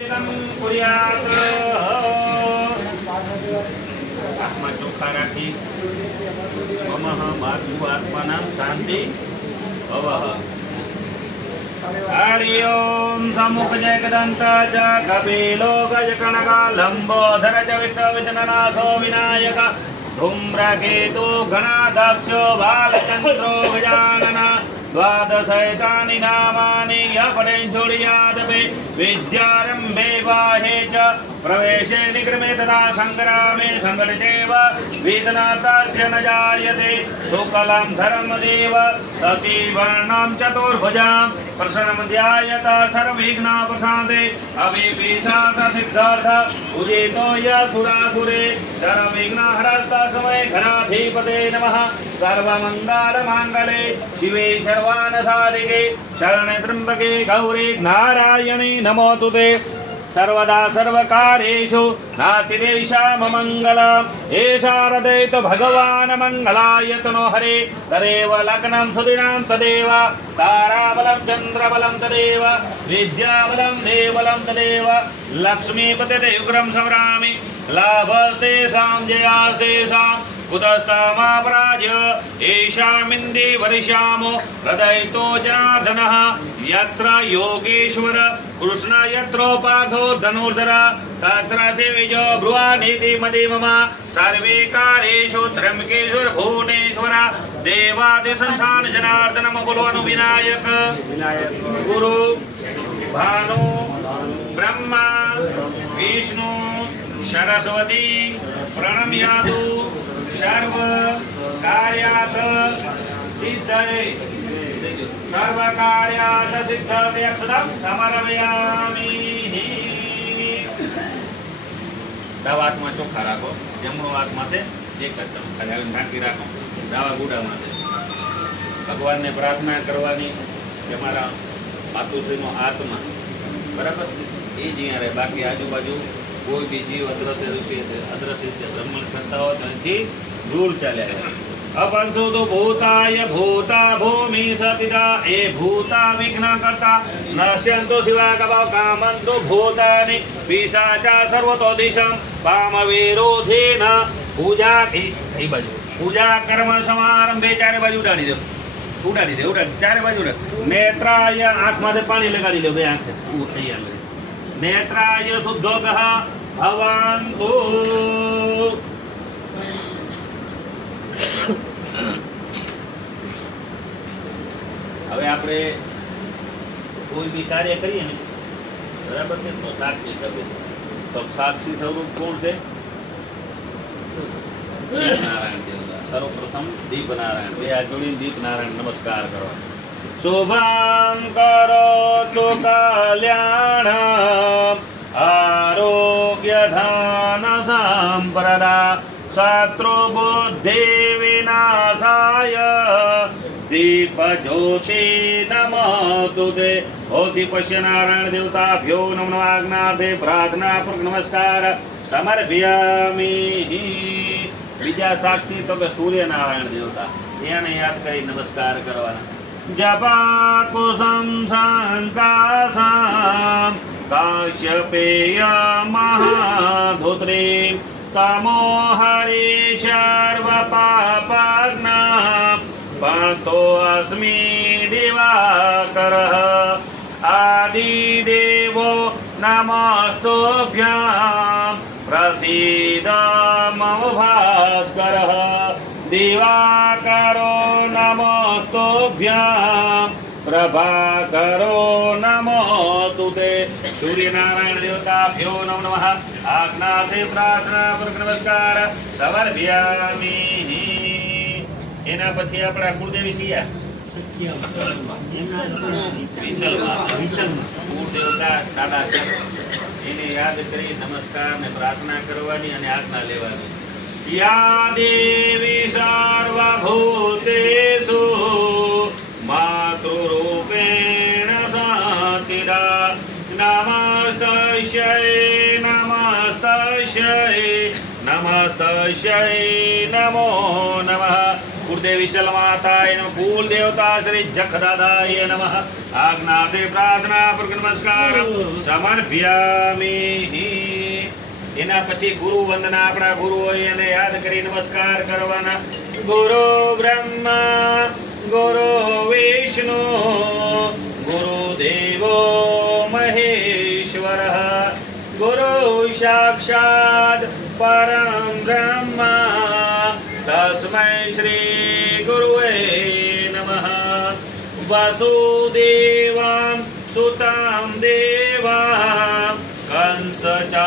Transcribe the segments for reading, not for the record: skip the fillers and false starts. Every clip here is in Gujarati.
आत्मा चोखा राखी मम मातु आत्मा शांति भवः। हरि ओम सम्मुख जगदंत च कपिलो गजकणक लंबोधर च विक्रविघ्ननाशो विनायक धूम्रकेतु गणाध्यक्ष बालचंद्रो गजानन द्वादशैतानि नामानि यपठेन्सुर्यादपि विद्यारम्भे बाहे च प्रवेशे निक्रमे तथा संग्रामे संगठितेव वेदनातस्य न जायते शुक्लं धर्मदेव सचिवर्णां चतुर्भुजां प्रसन्नं ध्यायत सर्वविघ्नोपशान्ते अभिपिशाचिद्धर्थ उदितो यसुरासुरे सर्वविघ्नहरस्तस्मै गणाधिपते नमः। सर्वमङ्गलमाङ्गले शिवे सर्वानसाधिके शरणे त्र्यम्बके गौरी नारायणी नमोस्तुते। सर्वदा सर्वकार्येषु नातिदेशाममङ्गलम् एषा रदयित भगवान् मङ्गलायतनो हरे तदेव लग्नं सुदिनं तदेव ताराबलं चन्द्रबलं तदेव विद्याबलं देवबलं तदेव लक्ष्मीपतये उग्रं संरामि लाभस्तेषां जयास्तेषां कुतस्तामापराज्य एषामिन्दे वरिष्यामो हृदयतो जनार्दनः यत्र योगेश्वर कृष्ण यत्र पार्थो धनुर्धर तत्र सेविजो ब्रुवानीति मदे मम सर्वे कालेषु त्र्यम्बकेश्वर भुवनेश्वर देवादिसंस्थान जनार्दनम बोलवानु विनायक गुरु भानु ब्रह्मा विष्णु सरस्वती प्रणम्यातु सर्व कार्यार्थ सिद्धये सर्व कार्यार्थ सिद्धये अक्षतं समर्पयामि। डावा हाथમાં ચોખા રાખો, જમણો હાથ માથે એક જ ચમકારે ઢાંકી રાખો, डावा ગુડા માથે ભગવાનને પ્રાર્થના કરવાની કે મારા માતુશ્રીનો આત્મા બરાબર એ જ અહીંયા રહે, બાકી આજુબાજુ કોઈ બી જીવ અદ્રશ્ય રૂપે છે અદ્રશ્ય રીતે ભ્રમણ કરતા હોય ત્યાંથી दूर चले। अपंसु तो भूताय भूता भूमि सतिदा ए भूता विघ्न करता नश्यन्तो शिवा कवौ कामन्तो भूतानि पिशाचा सर्वतो दिशं पामवीरोधेन पूजा ए बाजू पूजा कर्म समारंभे चारे बाजू उडाड़ी दो चारे बाजू नेत्राय आंख माथे पानी लगाड़ी दो, बे आंख तैयार लगे। नेत्राय शुद्धोगः भवन्तु। હવે આપણે કોઈ બી કાર્ય કરીએ ને બરાબર છે તો સાક્ષી થવું, તો સાક્ષી સ્વરૂપ કોણ છે? નારાયણ દેવતા। સર્વપ્રથમ દીપ નારાયણ, બે હાથ જોડીને દીપ નારાયણ નમસ્કાર કરો। શુભં કરોતુ કલ્યાણમ આરોગ્ય ધન સંપદા शत्रु बुद्धि विनाशाय दीप ज्योति नमोस्तुते। ओ दीपस्य नारायण देवताभ्यो नमो आज्ञार्थे प्रार्थना पूर्वक नमस्कार समर्पयामि। बीजा साक्षी तो के सूर्य नारायण देवता એને યાદ કરી નમસ્કાર કરવાના। જપા કુસુમ સંકાસમ કાશ્યપેય મહાધોત્રે तमो हरि सर्व पापग्ना पार्थो अस्मि दिवाकरः आदिदेवो नमस्तुभ्यं प्रसीद मम भास्करः दिवाकरो नमस्तुभ्यं प्रभाकरो नमोस्तुते। सूर्य नारायण देवताभ्यो नमो नमः आज्ञार्थे प्रार्थना पूर्वक नमस्कार समर्पयामि। एना પછી આપણા કુળદેવી થયા કુળદેવતા દાદા એને યાદ કરી નમસ્કાર ને પ્રાર્થના કરવાની અને આજ્ઞા લેવાની। या देवी सर्वभूतेषु मातृरूपेण संस्थिता नमस्तस्यै नमस्तस्यै नमस्तस्यै नमो नमः। मूर्ते विशलमाताय नमः कुल देवता श्री जखदादाय नमः आज्ञाते प्रार्थना पूर्वक नमस्कार समर्प्यामि एना पछी गुरु वंदना आपड़ा गुरु होय एने याद करी नमस्कार करवाना गुरु ब्रह्मा गुरु विष्णु गुरुदेवो महेश्वरः गुरु साक्षात् परम ब्रह्मा तस्मै श्री गुरुवे नमः वसुदेवां सुतां देवां कंसचारुणमर्दनां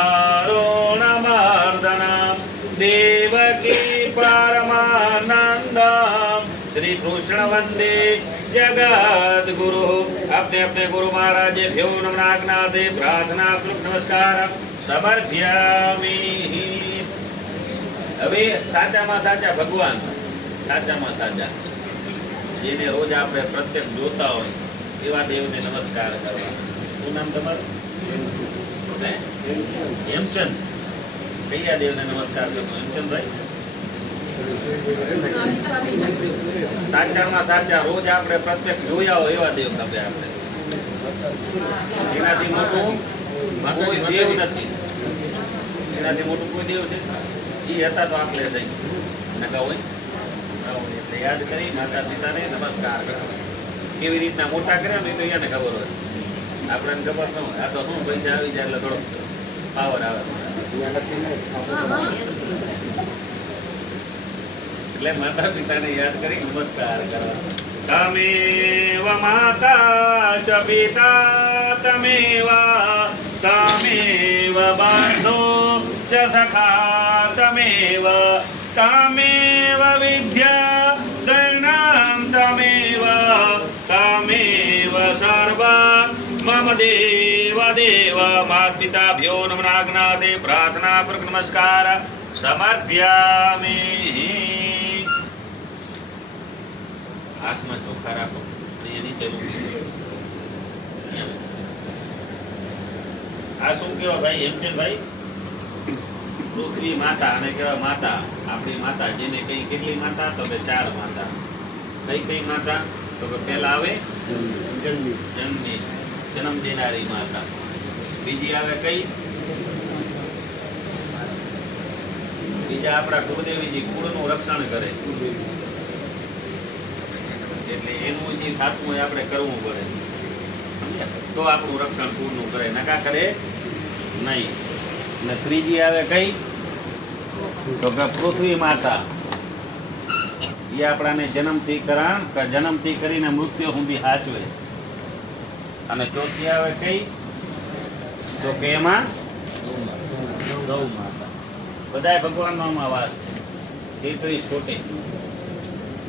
देवकी परमानंदं श्री कृष्ण वंदे जगत गुरु अपने अपने गुरु महाराज भ्यो नमनाग्नादे प्रार्थना पूर्वक नमस्कार समर्प्यामि હવે સાચામાં સાચા ભગવાન સાચામાં સાચા જેને રોજ આપણે પ્રત્યક્ષ જોતા હોય એવા દેવને નમસ્કાર કરવા શું નામ તમારું હેમચંદ કયા દેવને નમસ્કાર કરશો હેમચંદભાઈ સાચામાં સાચા રોજ આપણે પ્રત્યક્ષ જોયા હોય એવા દેવ ખપે આપણે એનાથી મોટું કોઈ દેવ નથી એનાથી મોટું કોઈ દેવ છે એ હતા તો આપણે જઈ નકા હોય એટલે યાદ કરી માતા પિતાને નમસ્કાર કરવા કેવી રીતના મોટા કર્યા ને તો એને ખબર હોય આપણને ખબર ન હોય આ તો શું પૈસા આવી જાય એટલે થોડો પાવર આવે એટલે માતા પિતાને યાદ કરી નમસ્કાર કરવા તમેવ માતા ચ પિતા તમેવ તમેવ બંધો ચ સખા તમેવ તમેવ વિદ્યા દૈણામ તમેવ તમેવ સર્વ મમ દેવ દેવ માત પિતાભ્યો નમનાગ્નાદે પ્રાર્થના પૂર્વક નમસ્કાર સમર્પ્યામિ હાથમાં ચોખ્ખા રાખો એની જરૂર આ શું કેવા ભાઈ હેમચંદભાઈ પૃથ્વી માતા અને કેવા માતા આપણી માતા જેને કઈ કેટલી માતા તો કે 4 માતા કઈ કઈ માતા તો કે પહેલા આવે જન્મી જન્મ દેનારી માતા બીજી આવે કઈ બીજા આપણા ગુરુદેવજી કુળનું રક્ષણ કરે એટલે એનું જે ખાતું હોય આપણે કરવું પડે તો આપણું રક્ષણ કુળનું કરે નકા કરે નહીં અને ત્રીજી આવે કઈ તો કે પૃથ્વી માતા એ આપણાને જન્મથી કરીને મૃત્યુ સુધી સાચવે અને ચોથી આવે કઈ તો કે એમાં ગૌ માતા બધા ભગવાનનો આમાં વાસ છે 33 કોટી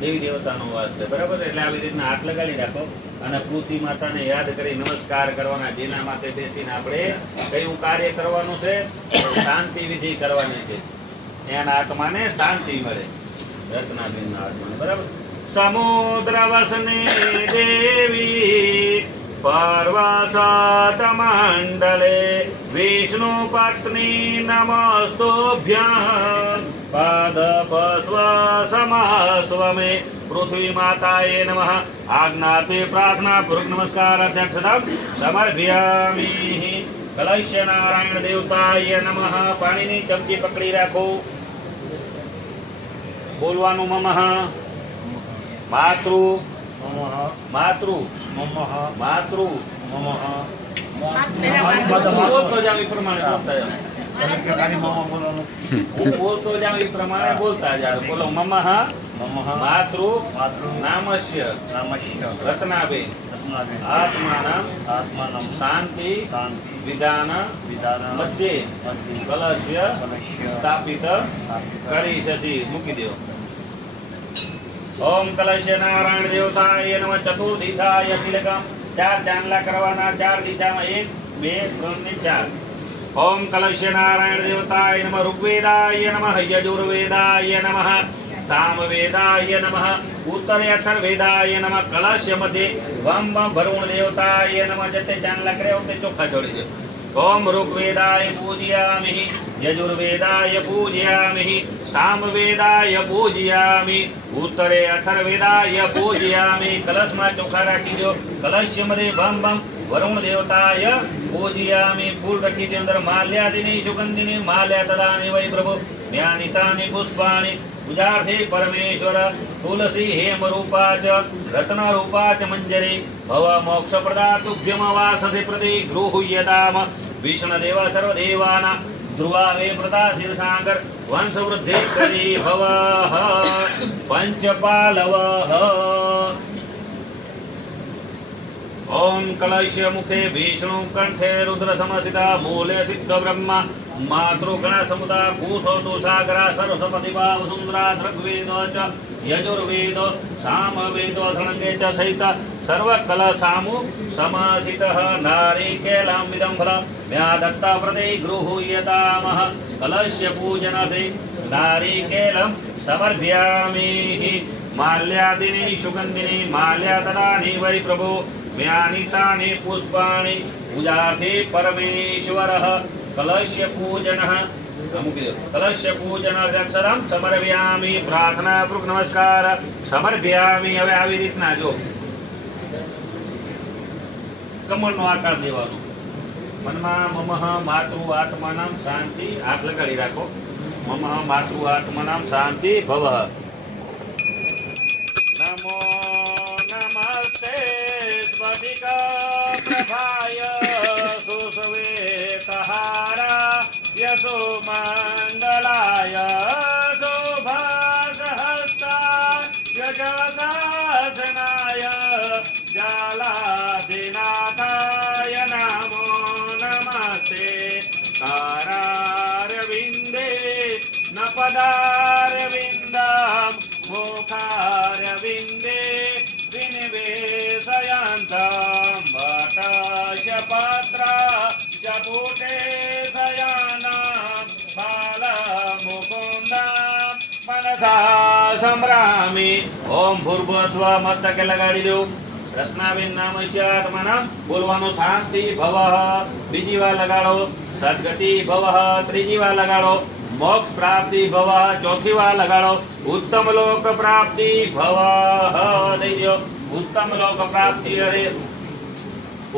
દેવી દેવતાનો વાસ છે બરાબર એટલે આવી રીતના હાથ લગાડી રાખો અને પૃથ્વી માતાને યાદ કરી નમસ્કાર કરવાના જેના માથે બેસીને આપણે કયું કાર્ય કરવાનું છે શાંતિ વિધિ કરવાની છે એના આત્માને શાંતિ મળે રત્નાબેનના આત્માને બરાબર સમુદ્ર વસની દેવી पर्वतमण्डले विष्णुपत्नी नमस्तुभ्यं पादपस्व समस्वमे पृथ्वी माताये नमः आज्ञाते प्रार्थना पूर्वक नमस्कार अध्यक्षता समर्पयामि कलश नारायण देवताय नमः पाणीनी चमची पकड़ी राखो बोलवानुं ममः मातृ मातृ मातृ बोलतो जाओ ई प्रमाणे बोलता जाओ बोलतो जाओ ई प्रमाणे बोलता जाओ बोलो ममः मातृ नामस्य रत्नाबेन आत्मानं शांति विधान मध्ये कलस्य स्थापित करी सती मूकी देव ओम कलश नारायण देवताय नमः चतुर्दिशाय तिलकम 4 चांदला करवाना 4 दिशाમાં 1 2 3 ને 4 ओम कलश नारायण देवताय नमः ऋग्वेदाय नमः यजुर्वेदाय नमः सामवेदाय नमः उत्तरे अथर्ववेदाय नमः कलश मध्ये वम वरुण देवताय नमः जते चांदला करे होते चोखा जोड़ी दे ओम ऋग्वेदाय पूजयामि, यजुर्वेदाय पूजयामि, सामवेदाय पूजयामि, उत्तरे अथर्वेदाय पूजयामि। कलश में चोखा राखी दो। कलश मध्ये बम बम वरुण देवताय पूजयामि। फूल रखी दे अंदर माल्यादिनी सुगंधिनी माल्या ददामि वै प्रभु। ज्ञानितानि पुष्पाणि पूजार्थे परमेश्वर। तुलसी हेम रूपा च रत्न रूपा च मंजरी भव मोक्ष प्रदातुभ्यम वाससे प्रति गृह्यताम। विष्णुदेव सर्वदेवानां ध्रुवावे प्रदा शीर्षांकर वंश वृद्धि करी भव पंचपालव। ओम कलश मुखे विष्णु कंठे रुद्र समसिता मूले सिद्ध ब्रह्मा मातृगण समुदा भूषोतु सागरा सरस्वती वसुंधरा ऋग्वेद च यजुर्वेद सामवेद धनंगे च सहित सर्वकलशामु समासितः नारिकेलं विदं फल मया दत्ता प्रति गृह्यतामः। कलश पूजनार्थे नारिकेलं समर्पयामि। माल्यादिनी सुगंधिनी माल्या ददामि वै प्रभु। ज्ञानितानि पुष्पाणि पूजार्थे परमेश्वरः। कलश पूजनः कलश पूजनार्थम समर्पयामि। प्रार्थना पूर्वक नमस्कार समर्पयामि। हवे આવી રીતના જો કમળનો આકાર દેવાનો। મનમાં મમઃ માતૃ આત્માનાં શાંતિ હાથ લગાડી રાખો। મમઃ માતૃ આત્માનાં શાંતિ ભવઃ। નમો નમસ્તે સ્વધિકા પ્રભાય सुश्वेतहारा यशो मंगलाय शोभासहस्ताय जगदासनाय जालाधिनाथाय नमो नमस्ते। करारविन्दे न पदारविन्दं मुखारविन्दे विनिवेशयन्तं भटस्य पात्रा च पूटे शयानं बालमुकुन्दं मनसा संभ्रामि। ओम भूर्भुवस्व मस्तके लगाड़ी दो। रत्नाविन नामस्य आत्मानां बोलवानो शांति भवः। बीजी વાર લગાડો સદગતિ ભવઃ। ત્રીજી વાર લગાડો मोक्ष प्राप्ति भवः। चौथी વાર લગાડો उत्तम लोक प्राप्ति भवः। દઈ દો उत्तम लोक प्राप्ति। अरे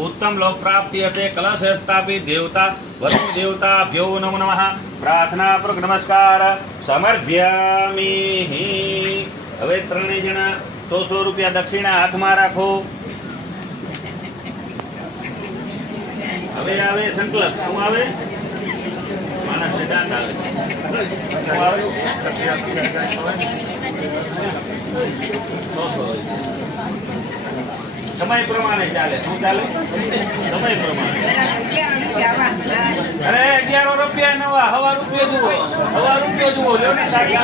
उत्तम लोक प्राप्ति अर्थे कलश स्थापित देवता वरुण देवता भ्यो नमो नमः। प्रार्थना पूर्वक नमस्कार समर्पयामि। હવે ત્રણેય જણા 100 રૂપિયા દક્ષિણા હાથમાં રાખો। હવે આવે સંકલ્પ। શું આવે? માણસને દાંત આવે। શું આવે? 100 समय प्रमाणे चाले। શું ચાલે? સમય પ્રમાણે। અરે 11 રૂપિયા નવા હવા રૂપિયો જુઓ। હવા રૂપિયો જુઓ લ્યો ને તારી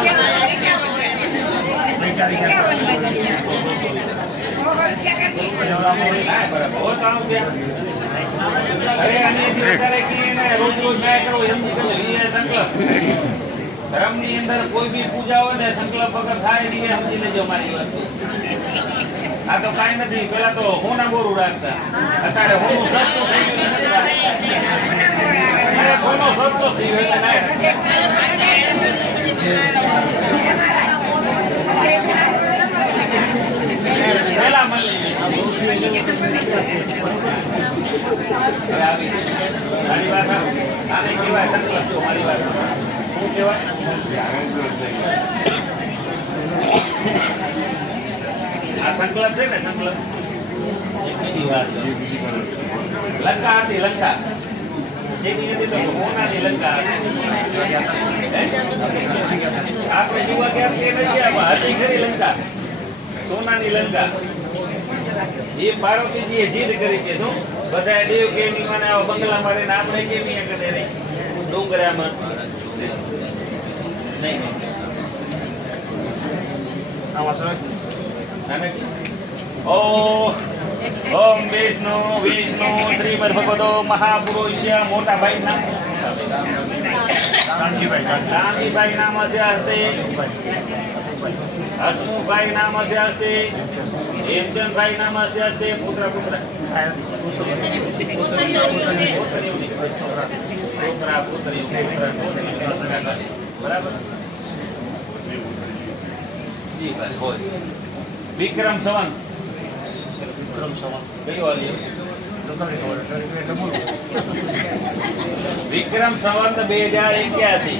અરે આની સરકારે કીને રોજ રોજ ના કરો એમ નીકળો। એ સંકલ્પ ધર્મની અંદર કોઈ બી પૂજા હોય ને સંકલ્પ વગર થાય નહીં સમજી લેજો મારી વાત। આ તો કાઈ નથી। પેલા તો હોના બોરું રાખતા અત્યારે હોનું સસ્તું થઈ ગયું। અરે હોનો સસ્તો થઈ ગયો એટલે ના પેલા મળી ગઈ। મારી વાત આને કહેવાય સંકલ્પ। જો મારી વાત શું કહેવાય? આ સંકલ્પ છે ને સંકલ્પ। એક બીજી વાત લંકા હતી। લંકા એની હતી તો હોનાની લંકા આપણે જોવા ગયા કે નહીં ગયા હતી ખરી લંકા સોનાની લંકા। એ પાર્વતીજીએ જીદ કરી કે શું બધા દેવ કે એની મને આવા બંગલામાં રહીને આપણે કેમ અહીંયા કરે નહીં ડુંગરામાં નહીં। ओम विष्णु विष्णु श्रीमद भगवतो महापुरुषस्य मोटा भाई नाम रामजी भाई नाम से हस्ते हसमुख भाई नाम से हस्ते हेमचंद भाई नाम से हस्ते पुत्र पुत्र બરાબર. જી ભાઈ હોય. વિક્રમ સંવત કયો વાલી? વિક્રમ સંવત 2081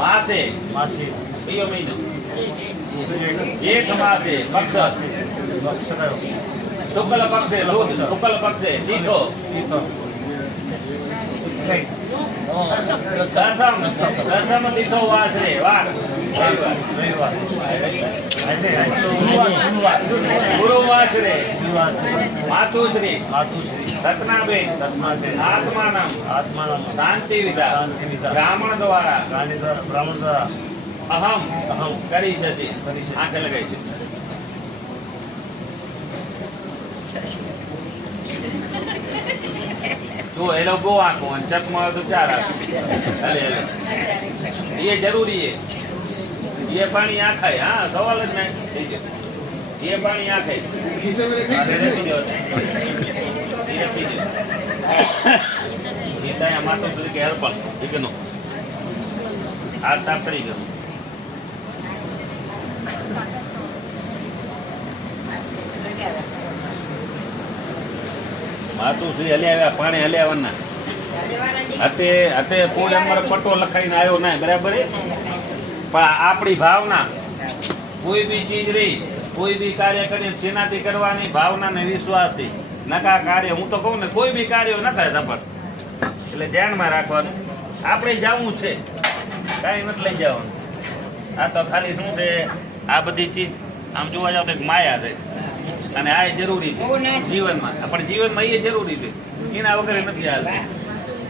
માસે કયો મહિનો? એક માસે પક્ષ શુક્લ પક્ષે શુક્લ પક્ષે તીથો દસમ તીથો વાસરે વાર ગુરુવાસરે માતુશ્રી રત્નાબેન આત્માનમ શાંતિ વિધા બ્રાહ્મણ દ્વારા અહમ કરી છે. આંખે લગાઈ છે. તો એ લોકો આંખો ચશ્મા તો 4 આંખો હલે ये जरूरी है. ये पानी आँखा है. हाँ सवाल જ નહીં. ठीक है. ये पानी आँखा है. सीधा यहाँ मातो સુધી કે હેલ્પ ठीक है नो हाथ साफ કરી ગયો. માતુશ્રી હલે આવ્યા પાણી હલે આવવાના હતે કોઈ અમારે પટ્ટો લખાઈને આવ્યો ના બરાબર. પણ આપણી ભાવના કોઈ બી ચીજ રહી કોઈ બી કાર્ય કરી સેનાથી કરવાની ભાવના ને વિશ્વાસથી નકા કાર્ય હું તો કહું ને કોઈ બી કાર્યો ન થાય સફળ. એટલે ધ્યાનમાં રાખવાનું આપણે જવું છે કાંઈ નથી લઈ જવાનું. આ તો ખાલી શું છે આ બધી ચીજ આમ જોવા જાવ તો એક માયા છે અને આ જરૂરી છે જીવનમાં. પણ જીવનમાં એ જરૂરી છે એના વગર નથી હાલતું.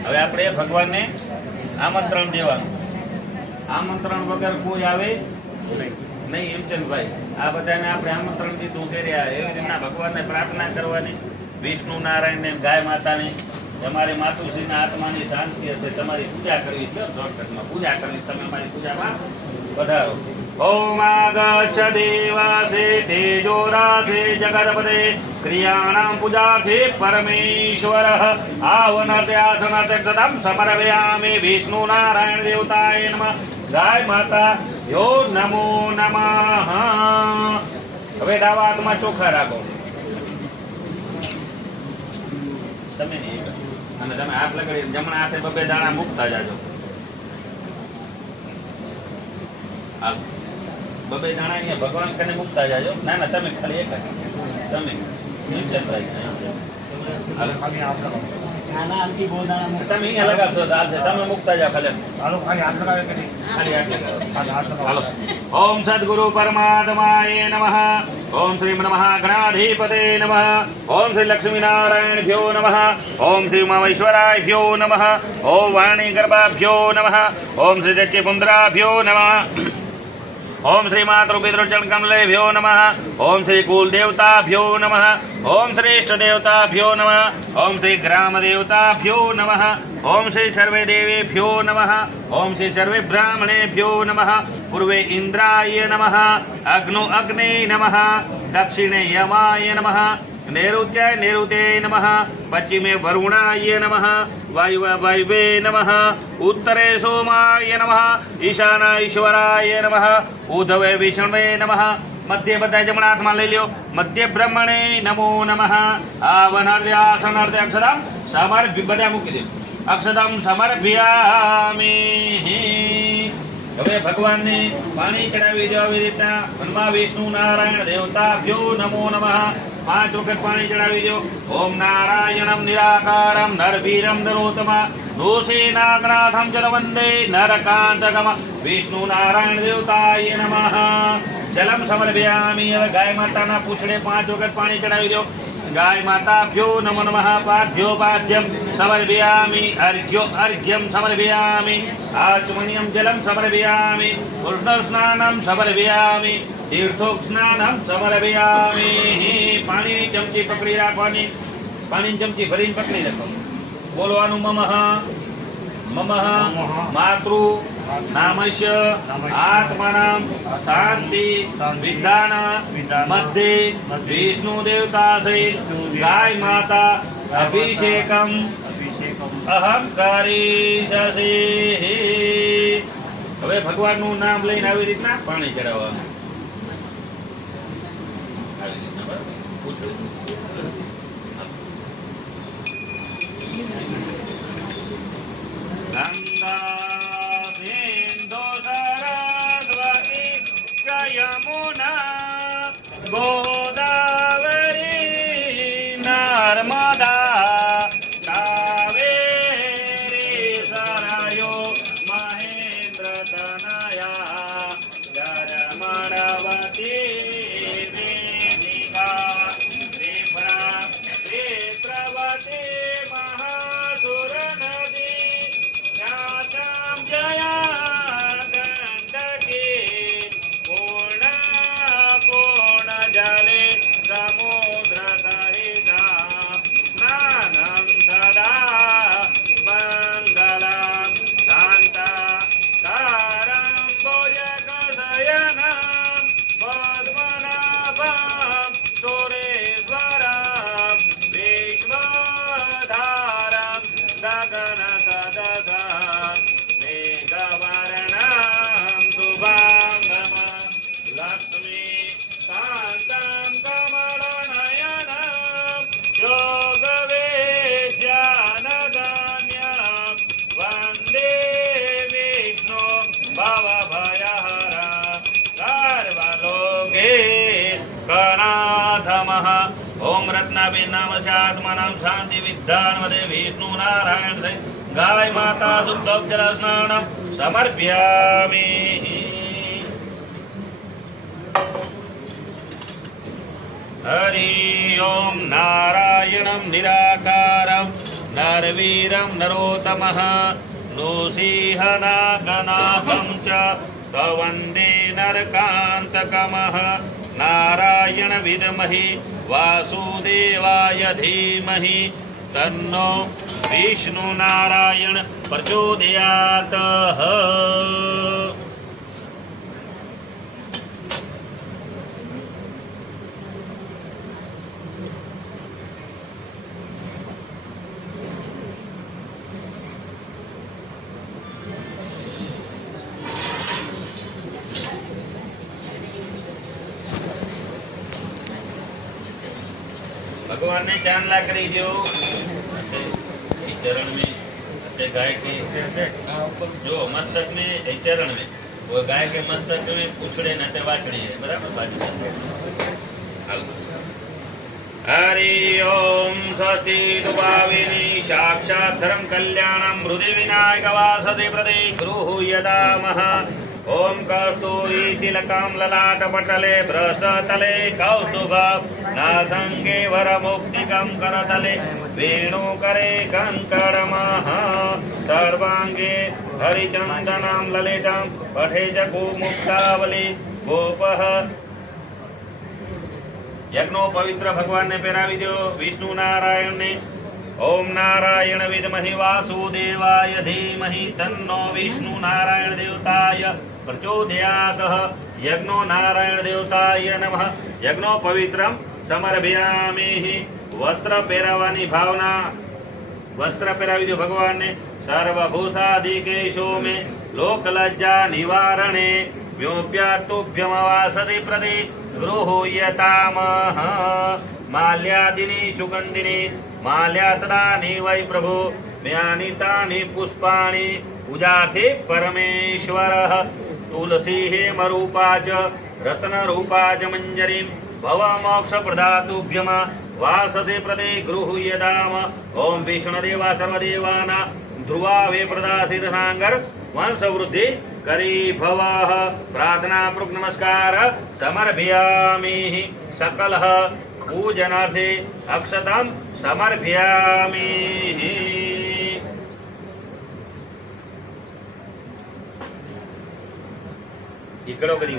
હવે આપણે ભગવાનને આમંત્રણ દેવાનું. આમંત્રણ વગર કોઈ આવે નહીં. હેમચંદભાઈ આ બધાને આપણે આમંત્રણ દીધું કર્યા. એવી રીતના ભગવાનને પ્રાર્થના કરવાની. વિષ્ણુ નારાયણને ગાય માતાને તમારી માતુશ્રીના આત્માની શાંતિ હશે તમારી પૂજા કરવી છે. શોર્ટકટમાં પૂજા કરવી. તમે અમારી પૂજામાં પધારો. ओम आगच्छ देवासे तेजोरासे जगदपते क्रियाणां पूजार्थे परमेश्वरः आवनर्थे आसनर्थे सदं समर्पयामि विष्णु नारायण देवताय नमः. गाय माता यो नमो नमः. હવે ડાબા હાથમાં ચોખા રાખો. તમે નહીં અને તમે હાથ લગાડી જમણા હાથે બબે દાણા મૂકતા જાજો. બબે દાણા અહીંયા ભગવાન કને મૂકતા જાજો. ના ના તમે ખાલી એક તમે તમે અહીંયા લગાવશો તમે મૂકતા જાઓ ખાલી. ઓમ સદગુરુ પરમાત્માય નમઃ. ओम श्री नमः गणाधिपते नमः. ओम श्री लक्ष्मी नारायणभ्यो नमः. ओम श्री उमामहेश्वराभ्यो नमः. ओम वाणी गर्भाभ्यो नमः. ओम श्री चच्चिपुन्द्राभ्यो नमः. ओम श्री मातृपितृचरणकमलेभ्यो नमः. ओम श्री कुलदेवताभ्यो नमः. ओम श्री इष्टदेवताभ्यो नमः. ओम श्री ग्रामदेवताभ्यो नमः. ओम श्री सर्वे देवेभ्यो नमः. ओम श्री सर्वे ब्राह्मणेभ्यो नमः. पूर्वे इंद्राय नमः. अग्नो अग्ने नमः. दक्षिणे यमाय नमः. नैऋत्याय नैऋते नमः. पश्चिमे वरुणाय नमः. वायुवे वायुवे नमः. उत्तरे सोमाय नमः. ईशानाय ईश्वराय नमः. ऊर्ध्वे विष्णवे नमः. मध्य बधा जमणा हाथमां लई ल्यो. मध्य ब्रह्मणे नमो नमः. आवनार्थे आसनार्थे अक्षरम समर्पि बधा मूकी दो. अक्षरम समर्पयामि. હવે ભગવાનને પાણી ચડાવી દો. આવી રીતના મનમાં વિષ્ણુ નારાયણ દેવતાભ્યો નમો નમઃ 5 વખત પાણી ચડાવી દો. ઓમ નારાયણમ નિરાકારમ નરવીરમ નરોત્તમ દોષેનાગનાથમ જલ વંદે નરકાંતકમ વિષ્ણુ નારાયણ દેવતાય નમઃ. જલમ સમર્પયામિ. હવે ગાય માતાના પૂંછડે 5 વખત પાણી ચડાવી દો. गाय माताभ्यो नमो नमः. पाद्यो पाद्यम समर्पयामि. अर्घ्यो अर्घ्यम समर्पयामि. आचमनीयं जलं समर्पयामि. कृष्णस्नानं समर्पयामि. तीर्थोस्नानं समर्पयामि. पाणीनी चमची पकड़ी રાખવાની. પાણીની ચમચી ભરીને પકડી રાખો. બોલવાનું મમઃ મમ માતૃ નામસ્ય આત્માનામ શાંતિ વિધાન મધ્યે વિષ્ણુ દેવતા સહિત ગાય માતા અભિષેકમ અહમ કરીશિ. હવે ભગવાનનું નામ લઈને આવી રીતના પાણી ચડાવવાનું. આવી રીતના બરાબર. પૂછો. ગોદાવરી નર્મદા કાવેરી સરયો મહેન્દ્ર તનયા જરમણવતી વેદિકા વિભ્રા ક્ષેત્રવતી મહાસુર નદી ખ્યાતમ જયા ગંડકી પૂર્ણ જલે સમુદ્ર સહિતા સ્નાનમ સદા મંગલમ શાંતા કારમ ભુજગશયનમ પદ્મનાભમ સુરેશ્વરમ વિશ્વધારમ ગગન સદસમ મેઘવર્ણમ શુભાંગમ લક્ષ્મી શાંતમ કમળનયનમ યોગવેદ્યાનગમ્યમ વંદે વિષ્ણુ ભવભયહરં સર્વલોકે કનાથમઃ. ઓમ રત્નાભિ નામ આત્માનામ શાંતિ વિધાન વદે વિષ્ણુ નારાયણ સહિત ગાય માતા શુદ્ધ જલ સ્નાનમ સમર્પ્યામિ. હરિ ઓમ નારાયણમ નિરાકારમ નરવીરમ નરોત્તમઃ નૃસિંહનાગનાથમ ચ તવંદે નરકાંતકમઃ. નારાયણ વિદ્મહિ વાસુદેવાય ધીમહિ તન્નો વિષ્ણુ નારાયણ પ્રચોદયાત. भगवान ने चांदला करी जो चरण में गाय के जो मस्तक में चरण में वो गाय के मस्तक में पूछड़े नटे वाचड़ी है बराबर बाजू. हरि ओम सती दुभाविनी साक्षात् धर्म कल्याणम हृदय विनायक वासदे प्रदे गृह यदामः. ओम कस्तूरी तिलकम ललाट पटले भ्रसतले कौस्तुभ नासंगे वरमुक्तिकं करतले वेणुकरे कंकणमः. सर्वांगे हरिचंदनं ललितं पठे जगुमुक्तावली गोपः. यज्ञो पवित्र भगवान ने पहरावी दो विष्णु नारायण ने. ओम नारायण विद्महि वासुदेवाय धीमहि तन्नो विष्णु नारायण देवताय प्रचोदयात्. यज्ञो नारायण देवताय नमः. यज्ञो पवित्रम समर्पयामि. वस्त्र પહેરાવાની ભાવના વસ્ત્ર પહેરાવી દો ભગવાનને. સર્વભૂષાધિકેશો મે લોકલજ્જા નિવારણે વ્યોપ્યાતુભ્યમવાસદે પ્રદે ગૃહોયતામઃ. માલ્યાદિની સુગંધિની માલ્યાતદાની વૈ પ્રભુ જ્ઞાનિતાની પુષ્પાણિ પૂજાર્થે પરમેશ્વરઃ. तुलसी हेमरूपा च रत्नरूपा च मंजरीं भवमोक्षप्रदातुभ्यम वासते प्रदे गृह्यताम. ओम विष्णुदेवा सर्वदेवाना ध्रुवा वे प्रदासिरसांगर वंशवृद्धि करी भवः. प्रार्थना पूर्वक नमस्कार समर्पयामि. सकलः पूजनार्थे अक्षतं समर्पयामि. इकड़ो करी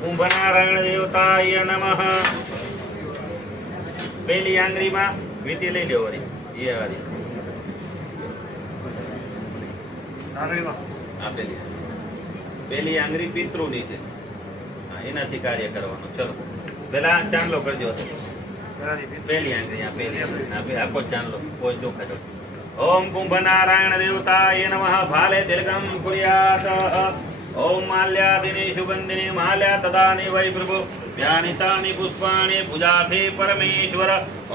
कुंभ नारायण देवताय नमः. पहली आंगળી માં વીટી લઈ લ્યો વળી એ વાળી આપેલી પેલી આંગળી પિતૃની છે એનાથી કાર્ય કરવાનું. ચલો પેલા ચાંદલો કરજો. પેલી આંગળી પેલી આખો ચાંદલો કોઈ ચોખા જો. ઓમ કુંભ નારાયણ દેવતાય નમઃ ફાલે તિલકમ કુર્યાત. ઓમ માલ્યાદિની સુગંધિની માલ્યા તદાની વૈ પ્રભુ વ્યાનિતાની પુષ્પાણી પૂજાથે પરમેશ્વર.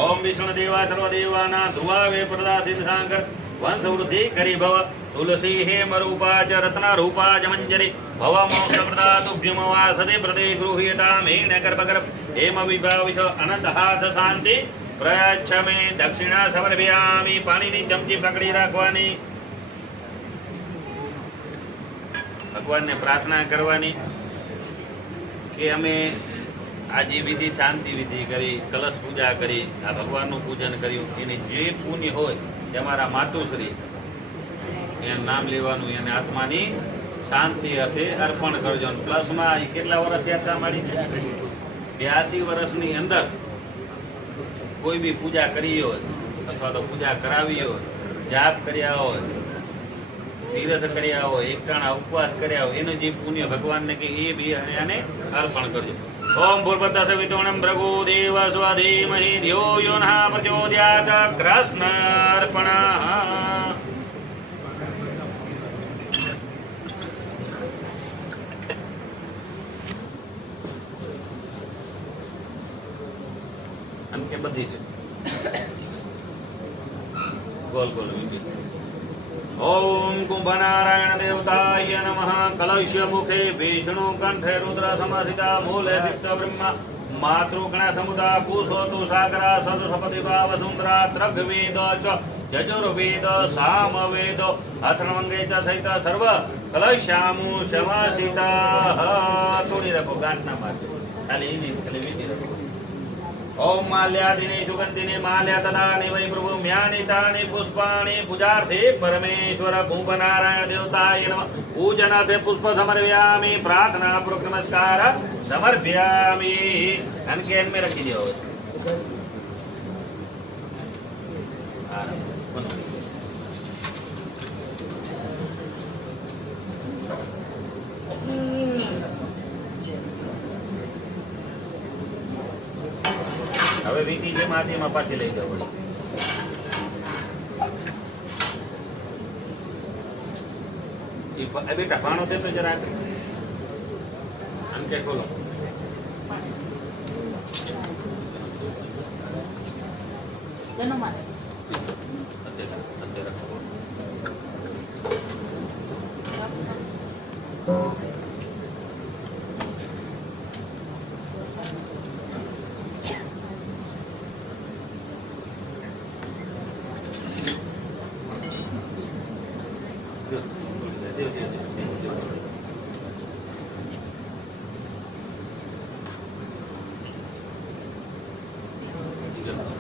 ઓમ વિષ્ણુદેવા સર્વદેવાના ધ્રુવાવે પ્રદાસિન સાંકર વંશ વૃદ્ધિ કરી ભવ. તુલસી હેમ રૂપા ચ રત્ન રૂપા ચ મંજરી ભવ મોક્ષ પ્રદાતુભ્યમ વાસદે પ્રદે ગૃહ્યતા મેણ ગર્ભ ગર્ભ હેમ વિભાવિશ અનંત હાથ શાંતિ પ્રયચ્છ મે. દક્ષિણા સમર્પયામિ. પાણીની ચમચી પકડી રાખવાની. ભગવાનને પ્રાર્થના કરવાની કે અમે આજે વિધિ શાંતિ વિધિ કરી, કલશ પૂજા કરી, આ ભગવાનનું પૂજન કર્યું, એની જે પુણ્ય હોય તમારા માતુશ્રી એનું નામ લેવાનું, એને આત્માની શાંતિ અર્થે અર્પણ કરજો. પ્લસમાં કેટલા વર્ષ થયા હતા મારી? 82 વર્ષની અંદર કોઈ બી પૂજા કરી હોય અથવા તો પૂજા કરાવી હોય, જાપ કર્યા હોય, તીર્થ કર્યા હોય, એકટાણા ઉપવાસ કર્યા હોય, એનું જે પુણ્ય ભગવાનને કે એ બી એને અર્પણ કરજો. ઓમ ભૂર્ભુવઃ સવિતુર્વરેણ્યં ભર્ગો દેવસ્ય ધીમહિ ધિયો યો નઃ પ્રચોદયાત. કૃષ્ણાર્પણઃ. આમ કે બધી જ ગોલ ગોલ. ઓમ કુંભનારાયણ દેવતાય નમઃ. કલશ્ય મુખે વિષ્ણુ કંઠે રુદ્ર સમાસિતા મૂલે સિદ્ધ બ્રહ્મા માતૃગણ સમુદા કુશોતુ સાગરા સદસપતિ ભાવ સુંદરા ત્રગ્વેદ ચ यजुर्वेद सामवेद अथर्वंगे च सहित सर्व कलशामु समासिता तोड़ी रखो गांठना मारते खाली नहीं खाली वीटी रखो ओम माल्यादिनी सुगंधिनी माल्या तदानि वै प्रभु म्यानितानि पुष्पाणि पूजार्थे परमेश्वर कुंभ नारायण देवताय नमः पूजनार्थे पुष्प समर्पयामि प्रार्थना पूर्वक नमस्कार समर्पयामि अनकेन में रखी दियो હવે વીટી જે માધ્યમાં પાછી લઈ જાવ વળી બેટા ભાણો દેતો જરા આમ કે ખોલો જનો મારે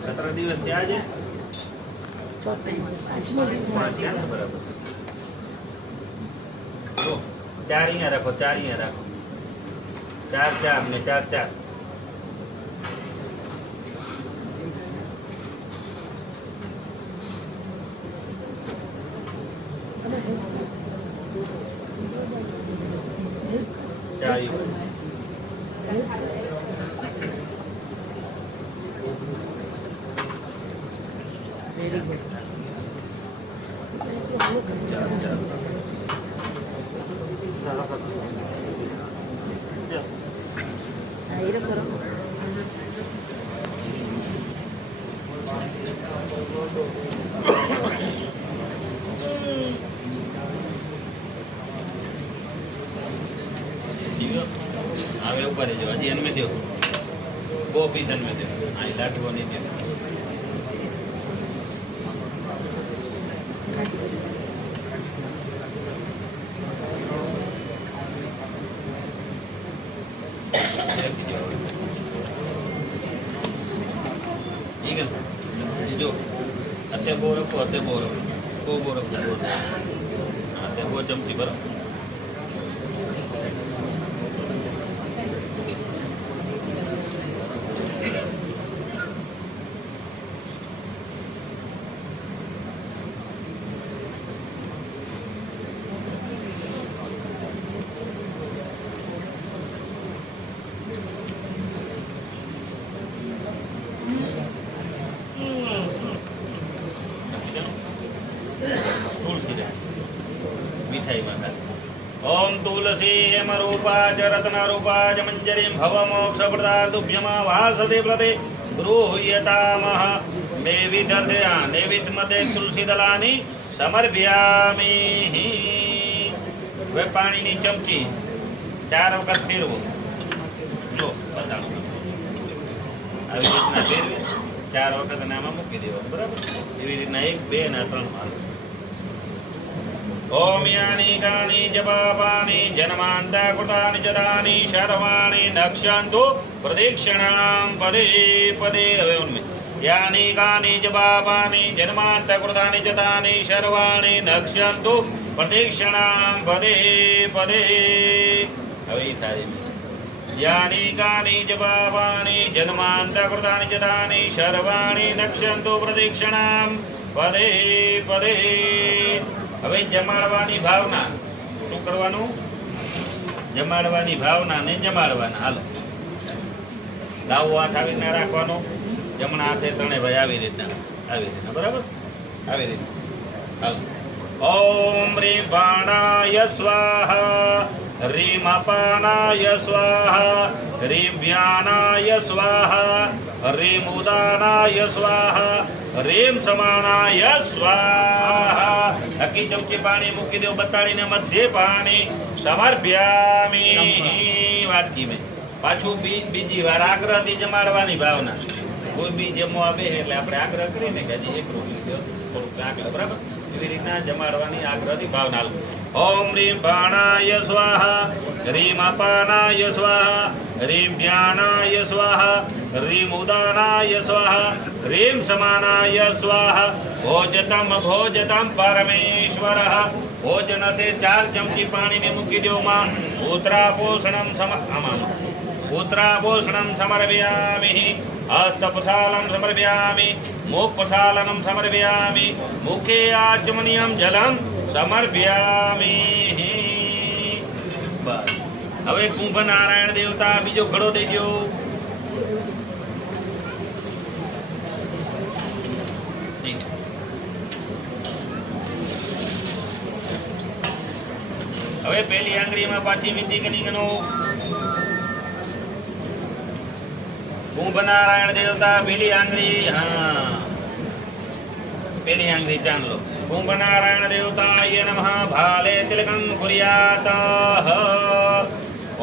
કેટલા દિવસ થયા છે બરાબર ચાર અહીંયા રાખો ચાર અહીંયા રાખો ચાર ચાર ને ચાર ચાર હવે ઉપર જો હજી એનમે દો બહુ પીસ એનમે દો અહીં લાટવો નહીં દો જો અત્યારે બહુ રખો અત્યારે બહુ રખો બહુ રખો અત્યારે બહુ ચમચી બરો મીઠાઈમાં ખાસ. ઓમ તુલસી હેમ રૂપાચ રત્ન રૂપાચ મંજરીમ ભવ મોક્ષ પ્રદાતુભ્યમ વાસદે પ્રદે ગૃહ્યતામહ દેવી દર્દયા દેવી મદે તુલસી દલાની સમર્પ્યામિ. હવે પાણીની ચમચી 4 વખત ફેરવો. જો બતાવો આવી રીતના ફેરવી 4 વખત અને આમાં મૂકી દેવાનું. બરાબર? એવી રીતના 1 2 અને 3 મારો. ઓમ યાની ગાની જપાપાની જન્માંતા કૃતાની જતાની શર્વાણી નક્ષ્યંતુ પ્રદક્ષિણામ પદે પદે. હવે ઉન્મે યાની ગાની જપાપાની જન્માંતા કૃતાની જતાની શર્વાણી નક્ષ્યંતુ પ્રદક્ષિણામ પદે પદે. હવે ઈ થાય. યાની ગાની જપાપાની જન્માંતા કૃતાની જતાની શર્વાણી નક્ષ્યંતુ પ્રદક્ષિણામ પદે પદે. હવે જમાડવાની ભાવના. શું કરવાનું? જમાડવાની ભાવના ને જમાડવાના. હાલો દાવો હાથ આવી રીતના રાખવાનો. જમણા હાથે ત્રણે ભાઈ આવી રીતના બરાબર? આવી રીતના. હાલો ઓમ રીમ બાણાય સ્વાહા રીમ અપાનાય સ્વાહા રીમ વ્યાનાય સ્વાહા રીમ ઉદાનાય સ્વાહા રીમ સમાનાય સ્વાહા. આખી ચમચી પાણી મૂકી દો. બતાડીને મધ્ય પાણી સમર્પ્યામિ. વાટકી મેં પાછું બીજી વાર આગ્રહથી જમાડવાની ભાવના. કોઈ બી જમવા બે એટલે આપણે આગ્રહ કરીને કે હજી 1 રોટલી દો, થોડુંક આગ્રહ. બરાબર? એવી રીતના જમાડવાની આગ્રહથી ભાવના. ઓમ રીમ બાણાય સ્વાહા રીમ અપાનાય સ્વાહા રીમ વ્યાનાય સ્વાહા રીમ ઉદાનાય સ્વાહા રીમ સમાનાય સ્વાહા. ભોજતમ પરમેશ્વરઃ. ભોજનતે 4 ચમચી પાણીને મૂકી દો. માં ઉત્રાપોષણમ ઉત્રાપોષણમ સમર્પયામિ. હસ્તપ્રસાલમ સમર્પયામિ. મુખપ્રસાલનમ સમર્પયામિ. મુખે આચમનીયમ જલમ સમર્પયામિ. બસ. હવે કુંભ નારાયણ દેવતા બીજો ઘડો દેજો. હવે પેલી આંગળીમાં પાછી મીઠી કની ગનો. કુંભ નારાયણ દેવતા પેલી આંગળી. હા પેલી આંગળી ચાંદલો. કુંભ નારાયણ દેવતાય નમઃ. ભાલે તિલકં કુર્યાત.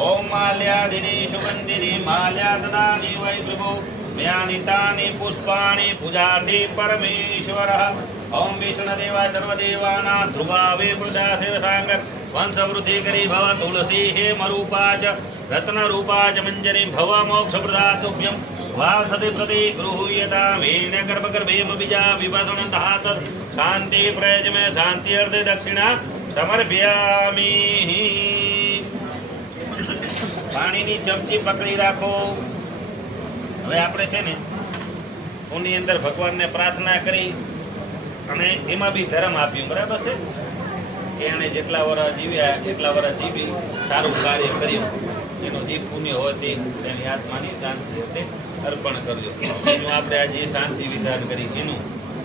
ઓમ માલ્યાદિની સુગંધિની માલ્યા દદાની વૈ પ્રભુ મ્યાની તાની પુષ્પાણી પૂજાર્થી પરમેશ્વરઃ. ઓમ વિષ્ણુદેવા સર્વદેવાના ધ્રુવાવે પ્રદાસે સાંગત વંશવૃદ્ધિ કરી ભવ તુલસી હે મરૂપાચ રત્ન રૂપાચ મંજરી ભવ મોક્ષ પ્રદાતુભ્યમ વાસદે પ્રતિ ગૃહ્યતા મેન ગર્ભ ગર્ભેમ બીજા વિભાષણ તહાસ શાંતિ પ્રયજ મે શાંતિ અર્ધે દક્ષિણા સમર્પ્યામિ. પાણીની ચમચી પકડી રાખો. હવે આપણે છે ને ઓની અંદર ભગવાનને પ્રાર્થના કરી અને એમાં બી ધર્મ આપ્યું. બરાબર છે? કે એને જેટલા વર્ષ જીવ્યા એટલા વર્ષ જીવી સારું કાર્ય કર્યું. એનો જે પુણ્ય હોય તે તેની આત્માની શાંતિ હશે અર્પણ કરજો. એનું આપણે આજે શાંતિ વિધાન કરી, એનું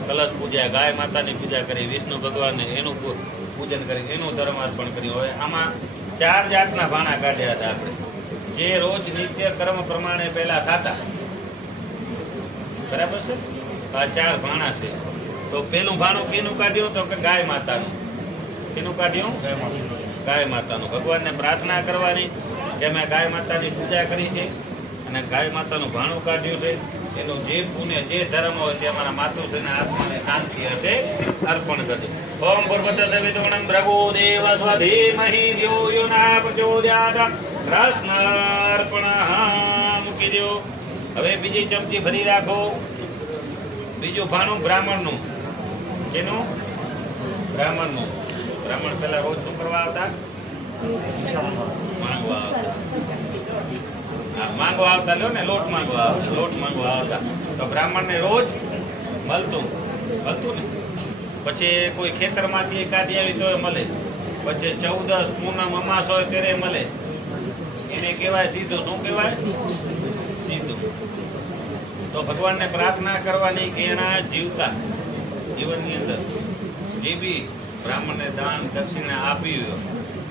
કલશ પૂજા, ગાય માતાની પૂજા કરી, વિષ્ણુ ભગવાનને એનું પૂજન કરી, એનું ધર્મ અર્પણ કર્યું. હવે આમાં 4 જાતના ભાણા કાઢ્યા હતા આપણે, જે રોજ નિત્ય કર્મ પ્રમાણે પહેલા થતા. બરાબર છે? આ 4 ભાણા છે. તો પેલું ભાણું કેનું કાઢ્યું? તો કે ગાય માતાનું. કેનું કાઢ્યું? ગાય માતાનું. ભગવાનને પ્રાર્થના કરવાની કે મેં ગાય માતાની પૂજા કરી છે અને ગાય માતાનું ભાણું કાઢ્યું છે. એનું જે પુણ્ય, જે ધર્મ હોય તે અમારા માતુશ્રીના આત્માને શાંતિ હશે અર્પણ કરજો. ઓમ પૂર્વતઃ વિદુણં ભૃગુ દેવ સ્વધીમહિ ધિયો યો ન પ્રચોદયાત. કૃષ્ણ અર્પણઃ. મૂકી દો. હવે બીજી ચમચી ભરી રાખો. બીજું ભાણું બ્રાહ્મણનું. કેનું? બ્રાહ્મણનું. બ્રાહ્મણ પહેલા રોજ શું કરવા આવતા? માંગવા આવતા. માંગવા આવતા. લ્યો ને, લોટ માંગવા આવતા. લોટ માંગવા આવતા. તો બ્રાહ્મણને રોજ મળતું ને. પછી કોઈ ખેતરમાંથી કાઢી આવી તો મળે. પછી 14 પૂનમ અમાસ હોય ત્યારે મળે. એને કહેવાય સીધું. શું કહેવાય? સીધું. તો ભગવાનને પ્રાર્થના કરવાની કે એના જીવતા જીવનની અંદર જે બી બ્રાહ્મણને દાન દક્ષિણા આપી હોય,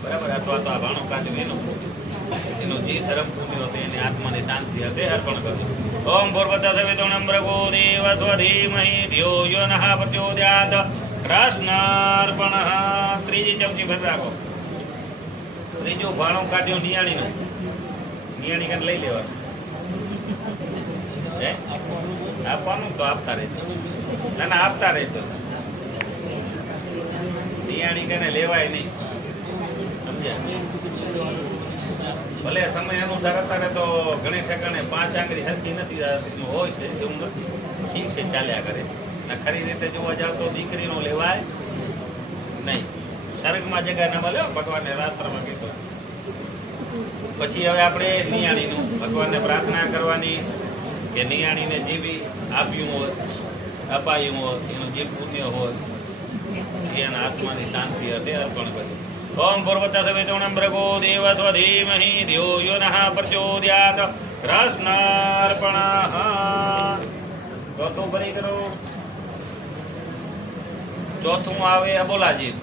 બરાબર, અથવા તો આ ભાણું કાઢ્યું એનો જે ધર્મ પૂર્યો હતો એની આત્માની શાંતિ હતી અર્પણ કર્યું. ઓમ ભૂર્ભુવઃ સવિતુર્વરેણ્યં ભર્ગો દેવસ્ય ધીમહિ ધિયો યો નઃ પ્રચોદયાત. કૃષ્ણાર્પણઃ. ત્રીજી ચમચી ભરી રાખો. ત્રીજું ભાણું કાઢ્યું નિયાણીનું. નિયાણી કાઢ લઈ લેવાનું. હે આપવાનું તો આપતા રહેજો. ના ના આપતા રહેજો. નિયાણી કને લેવાય નહીં, સમજ્યા? ભલે સમય અનુસાર અત્યારે તો ઘણી ઠેકાણે 5 આંગળી હરકી નથી હોય છે, એવું નથી. ઠીક છે, ચાલ્યા કરે. ને ખરી રીતે જોવા જાવ તો દીકરીનો લેવાય નહીં. સ્વર્ગમાં જગ્યા ન મળે, ભગવાનને રાત્રમાં કીધું. પછી હવે આપણે નિયાણીનું ભગવાનને પ્રાર્થના કરવાની કે નિયાણીને જે બી આપ્યું હોય, અપાયું હોય, એનું જે પુણ્ય હોય એના આત્માની શાંતિ હતી અર્પણ કર્યું. ઓમ ભૂર્ભુવઃ સવિતુર્વરેણ્યં ભર્ગો દેવસ્ય ધીમહિ ધિયો યો નઃ પ્રચોદયાત. કૃષ્ણાર્પણઃ. ચોથું ફરી કરો. ચોથું આવે અબોલાજી,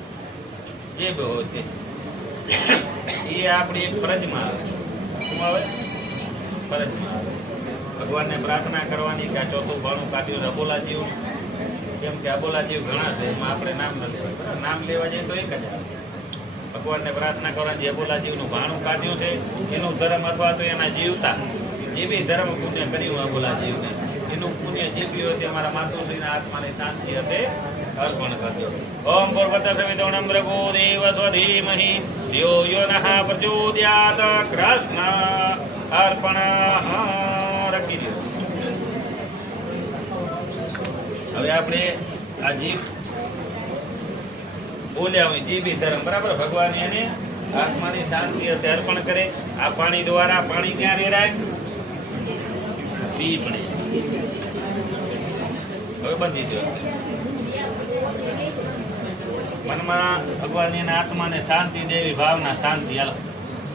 જે બે હોય છે એ આપણી એક ફરજમાં આવે. શું આવે? ફરજમાં આવે. ભગવાનને પ્રાર્થના કરવાની કે આ ચોથું ભાણું કાઢ્યું અબોલાજીવ. કેમ કે અબોલાજીવ ઘણા છે, એમાં આપણે નામ ન લેવાય. નામ લેવા જઈએ તો એક જ આવે. ભગવાનને પ્રાર્થના કરવાની અબોલાજીવનું ભાણું કાઢ્યું છે એનું ધર્મ અથવા તો એના જીવતા જે બી ધર્મ પુણ્ય કર્યું અબોલાજીવને એનું પુણ્ય જે બી હોય તે અમારા માતુશ્રીના આત્માની શાંતિ હશે અર્પણ કરજો. ઓમ ભૂર્ભુવઃ સવિતુર્વરેણ્યં ભર્ગો દેવસ્ય ધીમહિ ધિયો યો નઃ પ્રચોદયાત. કૃષ્ણ અર્પણ. રાખી દો. હવે આપણે આ જીવ બોલ્યા હોય જે બી ધર્મ, બરાબર, ભગવાન એને આત્માની શાંતિ હશે અર્પણ કરે. આ પાણી દ્વારા પાણી ક્યાં રેડાય? પી પડે. હવે બંધી દો. મનમાં ભગવાન એના આત્માને શાંતિ દેવી ભાવના શાંતિ. હાલો.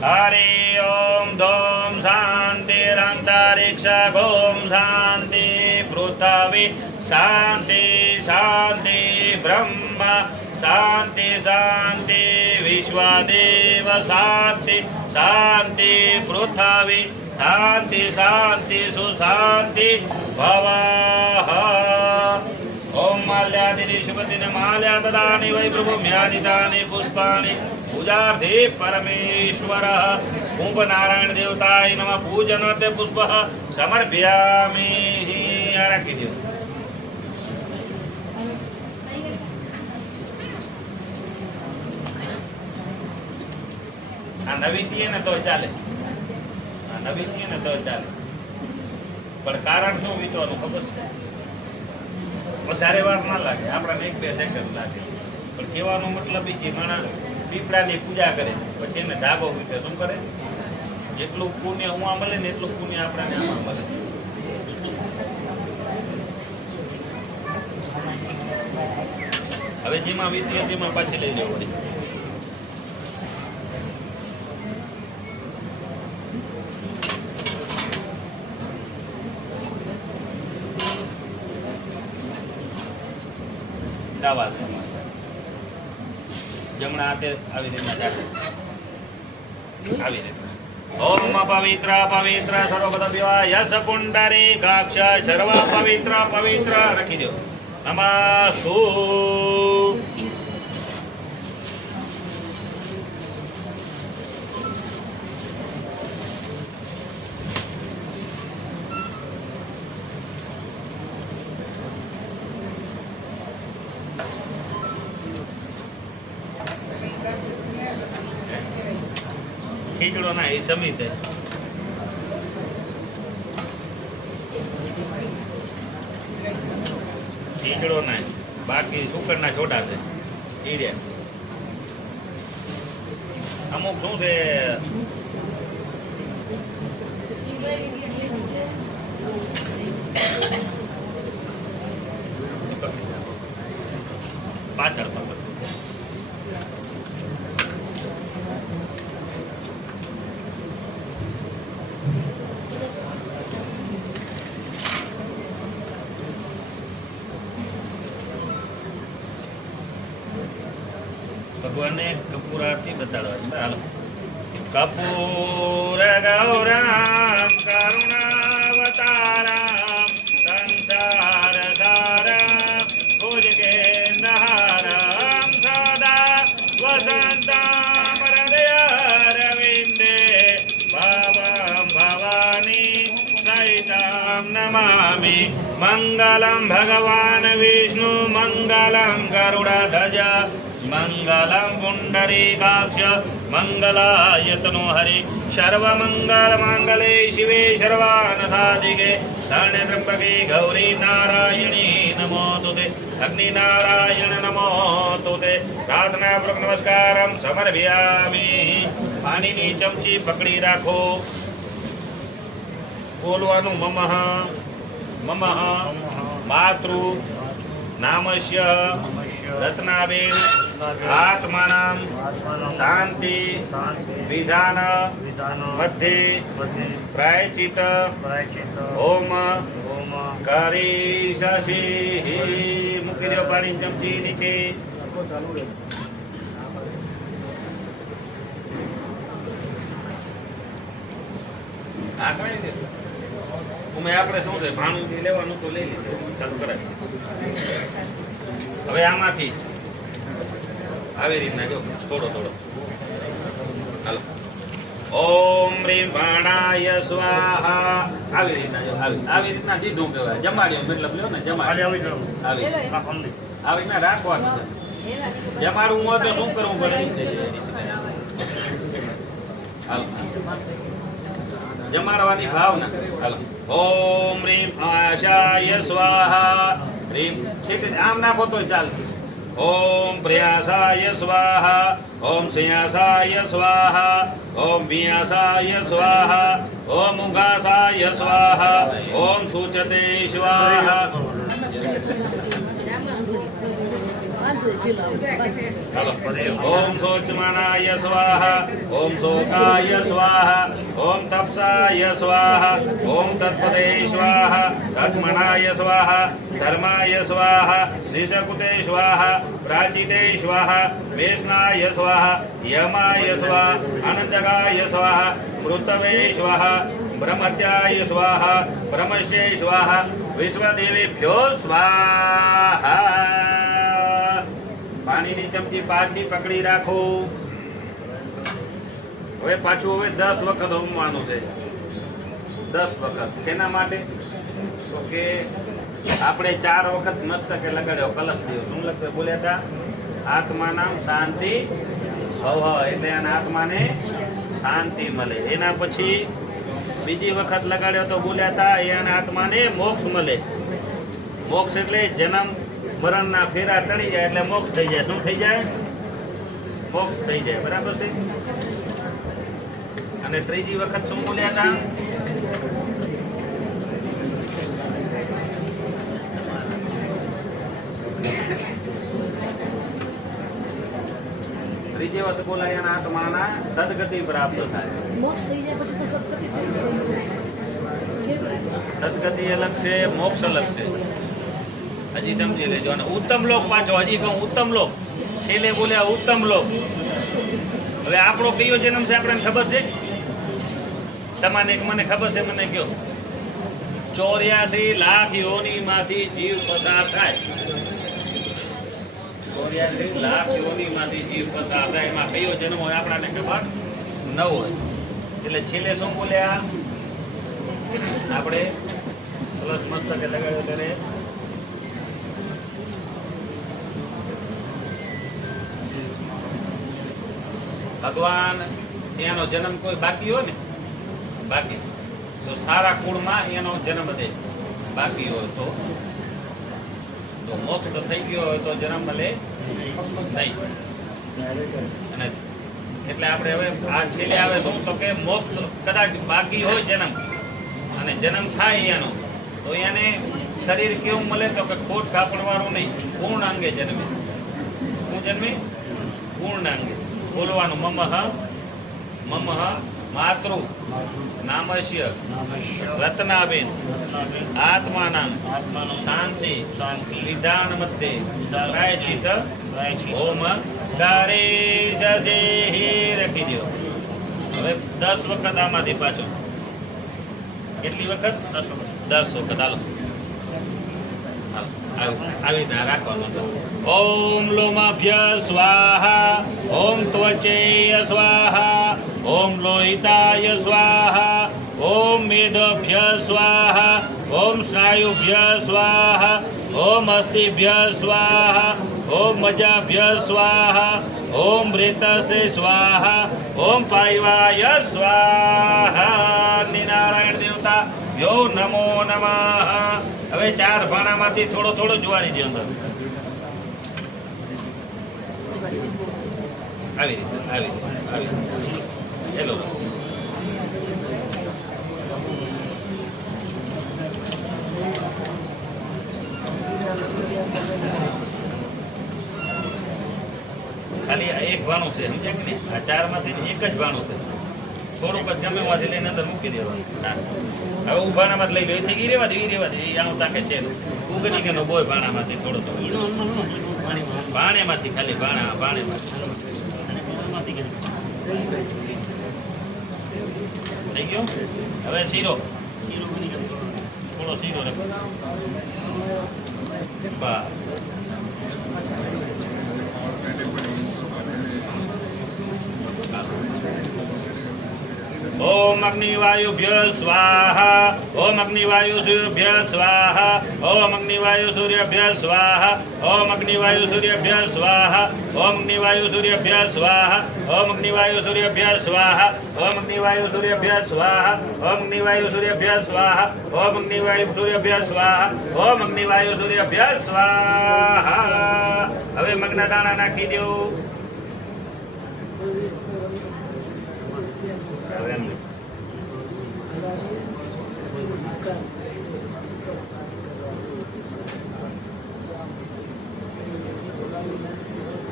હરે ઓમ ધોમ શાંતિ અંતરિક્ષ ગોમ શાંતિ પૃથ્વી શાંતિ શાંતિ બ્રહ્મ શાંતિ શાંતિ વિશ્વદેવ શાંતિ શાંતિ પૃથ્વી શાંતિ શાંતિ સુશાંતિ ભવઃ. ઓમ માલ્યાદિની શુભદિને માલ્યા દદાની વૈ પ્રભુમ્યાદિતાની પુષ્પાણિ પૂજાર્થે પરમેશ્વરઃ. કુંભ નારાયણ દેવતાય નમઃ. પૂજનાર્થે પુષ્પ સમર્પયામિ. આ રાખી દો. આ નવી છીએ ને તો ચાલે, આ નવી છીએ ને તો ચાલે. પણ કારણ શું વીતવાનું ખબર છે? વધારે વાર ના લાગે, આપણને 1-2 સેકન્ડ લાગે. પણ કહેવાનો મતલબ એ છે માણસ પીપળાની પૂજા કરે પછી એને ધાબો વીતે. શું કરે? જેટલું પુણ્ય ઉમાં મળે ને એટલું પુણ્ય આપણને આમાં મળે. હવે જેમાં વીતી તેમાં પાછી લઈ લેવું પડે. જમણા હાથે આવી રીતના ચાલે, આવી રીતના. ઓમ પવિત્ર પવિત્ર સર્વપદ યશ પુંડરી કાક્ષ સર્વ પવિત્ર પવિત્ર. રાખી દો. નમસ્તુ. ખીચડો ના એ સમિત ખીચડો ના, બાકી સુકર ના છોટા છે એ રે. અમુક શું છે પાછળ પકડ. ભગવાનને કપૂર આરતી બતાડવાની. હાલો. કપૂર ગૌરામ કરુણાવતારામ સંસાર સારામ ભુજગેન્દ્રહારામ સદા વસંતામ હૃદયારવિંદે ભાવમ ભવાની સહિતામ નમામિ. મંગલમ ભગવાન વિષ્ણુ મંગલમ ગરુડધજ મંગલમ પુંડરીકાક્ષ મંગલાયતનો હરિ. સર્વમંગલ માંગલે શિવે સર્વાનસાધિકે શરણે ત્ર્યંબકે ગૌરી નારાયણી નમોસ્તુતે. અગ્નિ નારાયણ નમોસ્તુતે. પ્રાર્થના પૂર્વક નમસ્કારમ સમર્પયામિ. પાણીની ચમચી પકડી રાખો. બોલવાનું મમઃ મમઃ માતૃ નામસ્ય રત્નાબેન આત્માનામ શાંતિ વિધાન મધ્યે પ્રાયચિત હોમ કરીષિ. મૂકી દો પાણી ચમચી નીચે. આપણે શું છે ભાણું લેવાનું તો લઈ લીધું. ચાલુ કરાય. હવે આમાંથી આવી રીતના જો થોડો થોડો. હાલો. ઓમ રીમ ભાણાય સ્વાહા. આવી રીતના જો આવી રીતના દીધું કહેવાય. જમાડ્યો મતલબ લ્યો ને જમાડી આવી રીતના રાખવાનું છે. જમાડવું હોય તો શું કરવું પડે? હાલો. જમાડવાની ભાવના. હાલો. ઓમ રીમ આશાય સ્વાહા. રીમ આમ નાખો તો ચાલશે. ઓમ પ્રયાસાય સ્વાહા. ઓમ સંયાસાય સ્વાહા. ઓમ વિયાસાય સ્વાહા. ઓમ ઉગાસાય સ્વાહા. ઓમ સુચતે સ્વાહા. ઓમ શોચમાનાય સ્વાહા. ઓમ શોકાય સ્વાહા. ઓમ તપસાય સ્વાહા. ઓમ તત્પદે સ્વાહા. તત્મનાય સ્વાહા. ધર્માય સ્વાહા. નિષકુતે સ્વાહા. પ્રાચિતે સ્વાહા. વેષ્ણાય સ્વાહા. યમાય સ્વાહા. આનંદકાય સ્વાહા. મૃતવે સ્વાહા. બ્રહ્મત્યાય સ્વાહા. બ્રહ્મસ્ય સ્વાહા. વિશ્વદેવેભ્યો સ્વાહા. પાણીની ચમચી પાછી પકડી રાખો. હવે પાછું 10 વખત હોમવાનું છે. 10 વખત. શેના માટે? તો કે આપણે 4 વખત મસ્તકે લગાડ્યો કલશ થયો. શું લખતો બોલ્યા હતા? આત્માનામ શાંતિ ભવ. એટલે આના આત્માને શાંતિ મળે. એના પછી બીજી વખત લગાડ્યો તો બોલ્યા હતા એના આત્માને મોક્ષ મળે. મોક્ષ એટલે જન્મ મરણના ફેરા ટળી જાય એટલે મોક્ષ થઈ જાય. શું થઈ જાય? મોક્ષ થઈ જાય. બરાબર છે. અને ત્રીજી વખત શું બોલ્યા હતા? ત્રીજી વખત બોલાય એના આત્માના સદગતિ પ્રાપ્ત થાય. મોક્ષ થઈ જાય પછી તો સદગતિ થઈ જાય. સદગતિ અલગ છે, મોક્ષ અલગ છે. હજી સમજી લેજો. અને ઉત્તમ લોક પાછો હજી કહું ઉત્તમ લોક. છેલ્લે બોલ્યા ઉત્તમ લોક. હવે આપણો કયો જન્મ છે આપણને ખબર છે? તમારે મને ખબર છે? મને કયો. 84 લાખ યોનિમાંથી જીવ પસાર થાય. 84 લાખ યોનિમાંથી જીવ પસાર થાય. એમાં કયો જન્મ હોય આપણાને ખબર ન હોય. એટલે છેલ્લે શું બોલ્યા આપણે? પ્લસ મસ્તકે લગાડ્યો ત્યારે ભગવાન એનો જન્મ કોઈ બાકી હોય ને, બાકી તો સારા કુળમાં એનો જન્મ દે. બાકી હોય તો મોક્ષ તો થઈ ગયો હોય તો જન્મ મળે નહીં. અને એટલે આપણે હવે આ છેલ્લે આવે શું તો કે મોક્ષ કદાચ બાકી હોય જન્મ અને જન્મ થાય એનો તો એને શરીર કેવું મળે તો કે ખોટ કાપડવાળું નહીં, પૂર્ણાંગે જન્મે. શું જન્મે? પૂર્ણાંગે. બોલવાનું મમઃ મમઃ માતૃ નામસ્ય રત્નાબેન આત્માનામ શાંતિ વિધાન મધ્યે પ્રાયચિત હોમ ગારે જશે હે રાખી દો. હવે 10 વખત આમાંથી પાછો. કેટલી વખત? 10 વખત. હાલો આવી રીતના રાખવાનું. ઓમ લોમાભ્ય સ્વાહા, ઓમ ત્વચેય સ્વાહા, ઓમ લોહિતાય સ્વાહા, ઓમ મેદભ્ય સ્વાહા, ઓમ સ્નાયુભ્ય સ્વાહા, ઓમ અસ્થિભ્ય સ્વાહા, ઓમ મજાભ્ય સ્વાહા, ઓમ રેતસે સ્વાહા, ઓમ પાયવાય સ્વાહા. નારાયણ દેવતા યો નમો નમઃ. હવે 4 ભાણામાંથી થોડો થોડો જ્વારી દે અંદર. આવી રીતે. હેલો. ખાલી આ એક ભાણું છે, સમજ્યા કે નહીં? આ 4 માંથી એક જ ભાણું છે. થોડુંક જ ગમે માંથી લઈને અંદર મૂકી દેવાનું. હવે હું ભાણામાં જ લઈ લો. એ રેવા દે, એ આનું તાકે છે ઉગની કે નો બોય ભાણામાંથી થોડો ભાણેમાંથી ખાલી ભાણેમાંથી થઈ ગયો. હવે શીરો થોડો શીરો રાખો. બસ. ओम अग्निवायुभ्य स्वाहा, ओम अग्निवायु सूर्यभ्य स्वाहा, ओम अग्निवायु सूर्यभ्य स्वाहा, ओम अग्निवायु सूर्यभ्य स्वाहा, ओम अग्निवायु सूर्यभ्य स्वाहा, ओम अग्निवायु सूर्यभ्य स्वाहा, ओम अग्निवायु सूर्यभ्य स्वाहा, ओम अग्निवायु सूर्यभ्य स्वाहा, ओम अग्निवायु सूर्यभ्य स्वाहा, ओम अग्निवायु सूर्यभ्य स्वाहा. હવે મગના દાણા નાખી દો.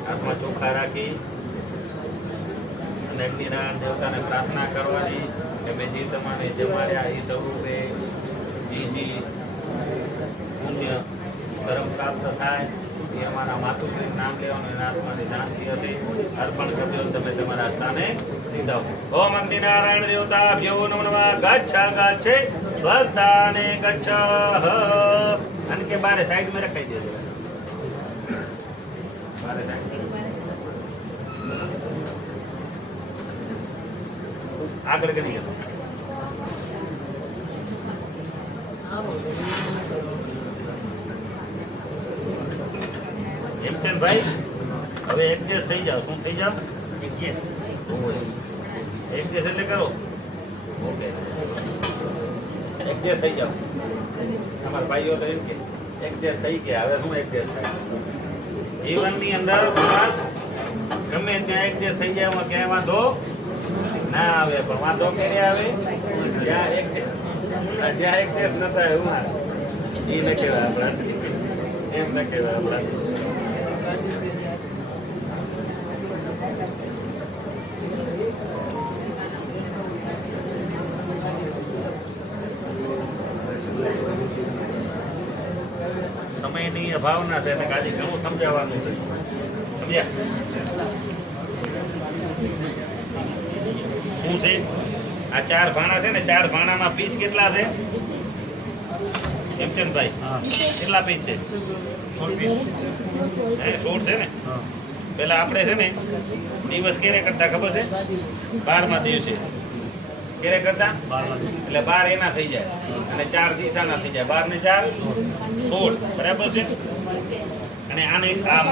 હાથમાં ચોખા રાખી અને અગ્નિનારાયણ દેવતાને પ્રાર્થના કરવાની કે મેં જે તમારે જમાડ્યા એ સ્વરૂપે જે પુણ્ય ધર્મ પ્રાપ્ત થાય એ અમારા માતુશ્રી નામ લેવાનું એના હાથમાંથી શાંતિ હતી અર્પણ કરજો. તમે તમારા સ્થાને સીધા. ઓમ અગ્નિનારાયણ દેવતા ભ્યો નમઃ. ગચ્છ ગચ્છે સ્વસ્થાને ગચ્છ. અને કે બારે સાઈડ માં રખાઈ દેજો. બારે સાઈડ આગળ કરી ગયો. ભાઈ હવે એડજસ્ટ થઈ જાવ. શું થઈ જાવ? એડજસ્ટ એટલે કરો. ઓકે, એડજસ્ટ થઈ જાવ. અમારા ભાઈઓ તો એમ કે એડજસ્ટ થઈ ગયા. હવે શું એડજસ્ટ થાય? જીવનની અંદર બસ ગમે ત્યાં એડજસ્ટ થઈ જાય. એમાં ક્યાંય વાંધો ના આવે. પણ વાંધો ક્યારે આવે? જ્યાં એડજસ્ટ ન થાય એવું એ ન કહેવાય આપણાથી. એમ ન કહેવાય આપણાથી. સમયની અભાવના છે અને આજે ઘણું સમજાવવાનું છે. સમજ્યા? શું છે આ 4 ભાણા છે ને? 4 ભાણામાં પીસ કેટલા છે હેમચંદભાઈ? કેટલા પીસ છે? 16 છે ને? પેલા આપણે છે ને દિવસ ક્યારે કરતા ખબર છે? 12મા દિવસે ક્યારે કરતા? એટલે 12 એના થઈ જાય અને 4 દિશાના થઈ જાય. 12 ને 4 16. બરાબર છે? અને આને આ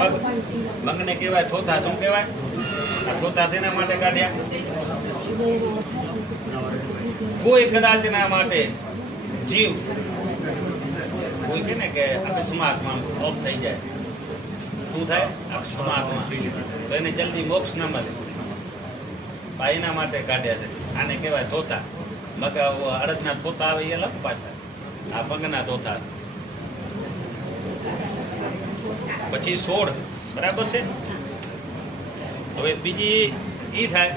મગને કહેવાય થોથા. શું કહેવાય? આ થોથા શેના માટે કાઢ્યા? કોઈ કદાચના માટે જીવ કોઈ કે ને કે અકસ્માતમાં ઓફ થઈ જાય. શું થાય? અકસ્માતમાં તો એને જલ્દી મોક્ષ ન મળે. એના માટે કાઢ્યા છે. આને કહેવાય થોથા. મગ અડદના થોથા આવે એ અલગ પાછા. આ મગના થોથા. પછી 16. બરાબર છે? હવે બીજી ઈ થાય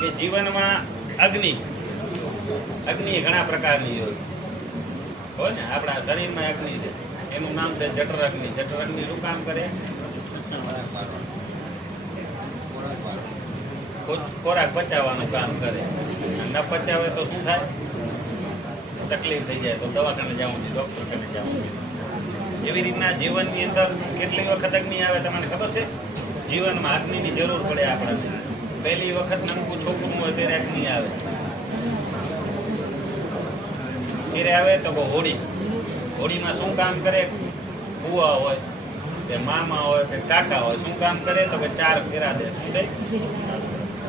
કે જીવનમાં અગ્નિ ઘણા પ્રકારની હોય ને. આપણા શરીરમાં અગ્નિ છે. એનું નામ છે જઠર અગ્નિ. જઠર અગ્નિ શું કામ કરે? ખોરાક પચાવવાનું કામ કરે. ન પચાવે તો શું થાય? તકલીફ થઈ જાય તો દવાખાને જવું છે, ડોક્ટર ખાને જવું છે. એવી રીતના જીવનની અંદર કેટલી વખત અગ્નિ આવે તમને ખબર છે? જીવનમાં અગ્નિની જરૂર પડે આપણને. પહેલી વખત નમકું છોકરું હોય ત્યારે અગ્નિ આવે. ત્યારે આવે તો હોળી. હોળીમાં શું કામ કરે? ફુવા હોય કે મામા હોય કે કાકા હોય, શું કામ કરે? તો કે 4 ફેરા દે. શું થાય?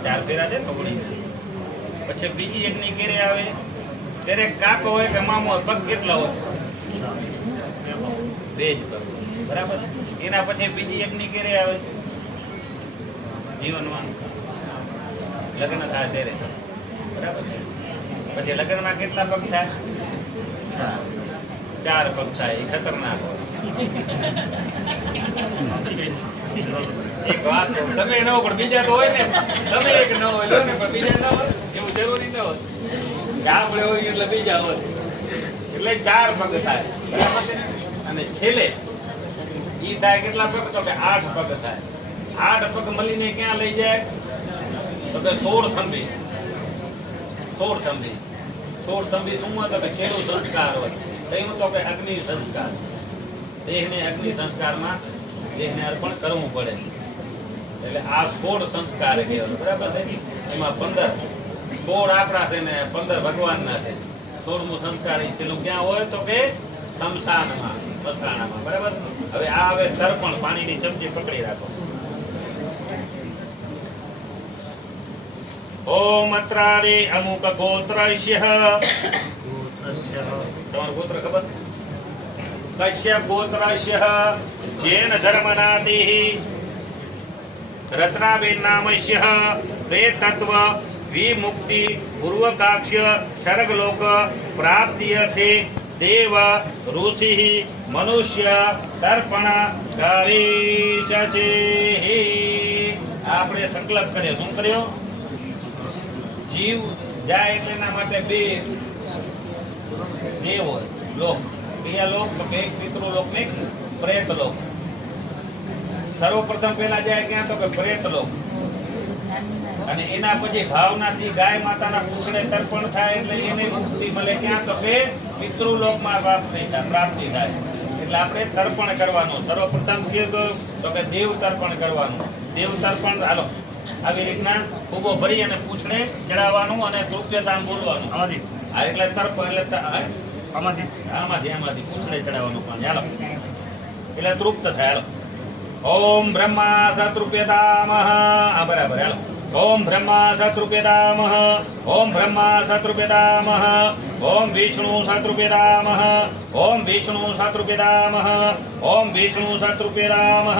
4 ફેરા દે તો હોળી. પછી બીજી અગ્નિ ક્યારે આવે? ત્યારે કાકો હોય કે મામો હોય, પગ કેટલા હોય? 2 જ પગ. બરાબર. એના પછી બીજી અગ્નિ ક્યારે આવે? જીવનમાં લગ્ન થાય ત્યારે. બરાબર છે. પછી લગ્નમાં કેટલા પગ થાય? 4 પગ થાય. એ ખતરનાક હોય. એક વાત તમે ન હોય પણ બીજા તો હોય ને. તમે એક ન હોય લો ને, પણ બીજા ન હોય એવું જરૂરી ન હોય કે આપણે હોય એટલે બીજા હોય. એટલે 4 પગ થાય. બરાબર છે. અને છેલ્લે ઈ થાય કેટલા પગ? તો કે 8 પગ થાય. 8 પગ મળીને ક્યાં લઈ જાય? તો કે 16 થંભી. 16 થંભી. 16 થંભી શું હોય? તો કે છેલ્લું સંસ્કાર હોય. કયું? તો કે અગ્નિ સંસ્કાર. દેહને અગ્નિ સંસ્કારમાં દેહને અર્પણ કરવું પડે. એટલે આ 16 સંસ્કાર કહેવાય. બરાબર છે. એમાં 16 આપણા છે ને 15 ભગવાનના છે. 16મું સંસ્કાર એ છેલ્લું ક્યાં હોય? તો કે શમશાનમાં, મસાણામાં. બરાબર. હવે આ આવે તર્પણ. પાણીની ચમચી પકડી રાખો. ઓમ અત્રાદે અમુક ગોત્રસ્ય. તમારું ગોત્ર ખબર? કશ્યપ ગોત્રસ્ય જૈન ધર્મનાતિઃ રત્નાબેન નામસ્ય પ્રેતત્વ વિમુક્તિ પૂર્વકાક્ષ્ય સ્વર્ગલોક પ્રાપ્તિયર્થે દેવ ઋષિ મનુષ્ય તર્પણ કરી છે. આપણે સંકલ્પ કર્યો. શું કર્યો? જીવ જાય એટલે એના માટે 2 દેવ હોય, લોક. કયા લોક? તો કે પિતૃલોક ને પ્રેતલોક. સર્વપ્રથમ પહેલા જાય ક્યાં? તો કે પ્રેતલોક. અને એના પછી ભાવનાથી ગાય માતાના પૂછડે તર્પણ થાય એટલે એને મુક્તિ મળે. ક્યાં? તો કે પિતૃલોકમાં પ્રાપ્તિ થાય. એટલે આપણે તર્પણ કરવાનું. સર્વપ્રથમ કીધું તો કે દેવ તર્પણ કરવાનું. દેવ તર્પણ હાલો આવી રીતના ઉભો ભરી અને પૂછડે ચડાવવાનું અને તૃપ્યતામ બોલવાનું. આ એટલે તર્પણ. એટલે આમાંથી પૂછડે ચડાવવાનું પાણી. હાલો એટલે તૃપ્ત થાય. હાલો ઓમ બ્રહ્મા સતૃપ્યતામહ. આ બરાબર. હાલો ઓમ બ્રહ્મા સતૃપ્યતામહ. ઓમ બ્રહ્મા સતૃપ્યતામહ. ઓમ વિષ્ણુ સતૃપ્યતામહ. ઓમ વિષ્ણુ સતૃપ્યતામહ. ઓમ વિષ્ણુ સતૃપ્યતામહ.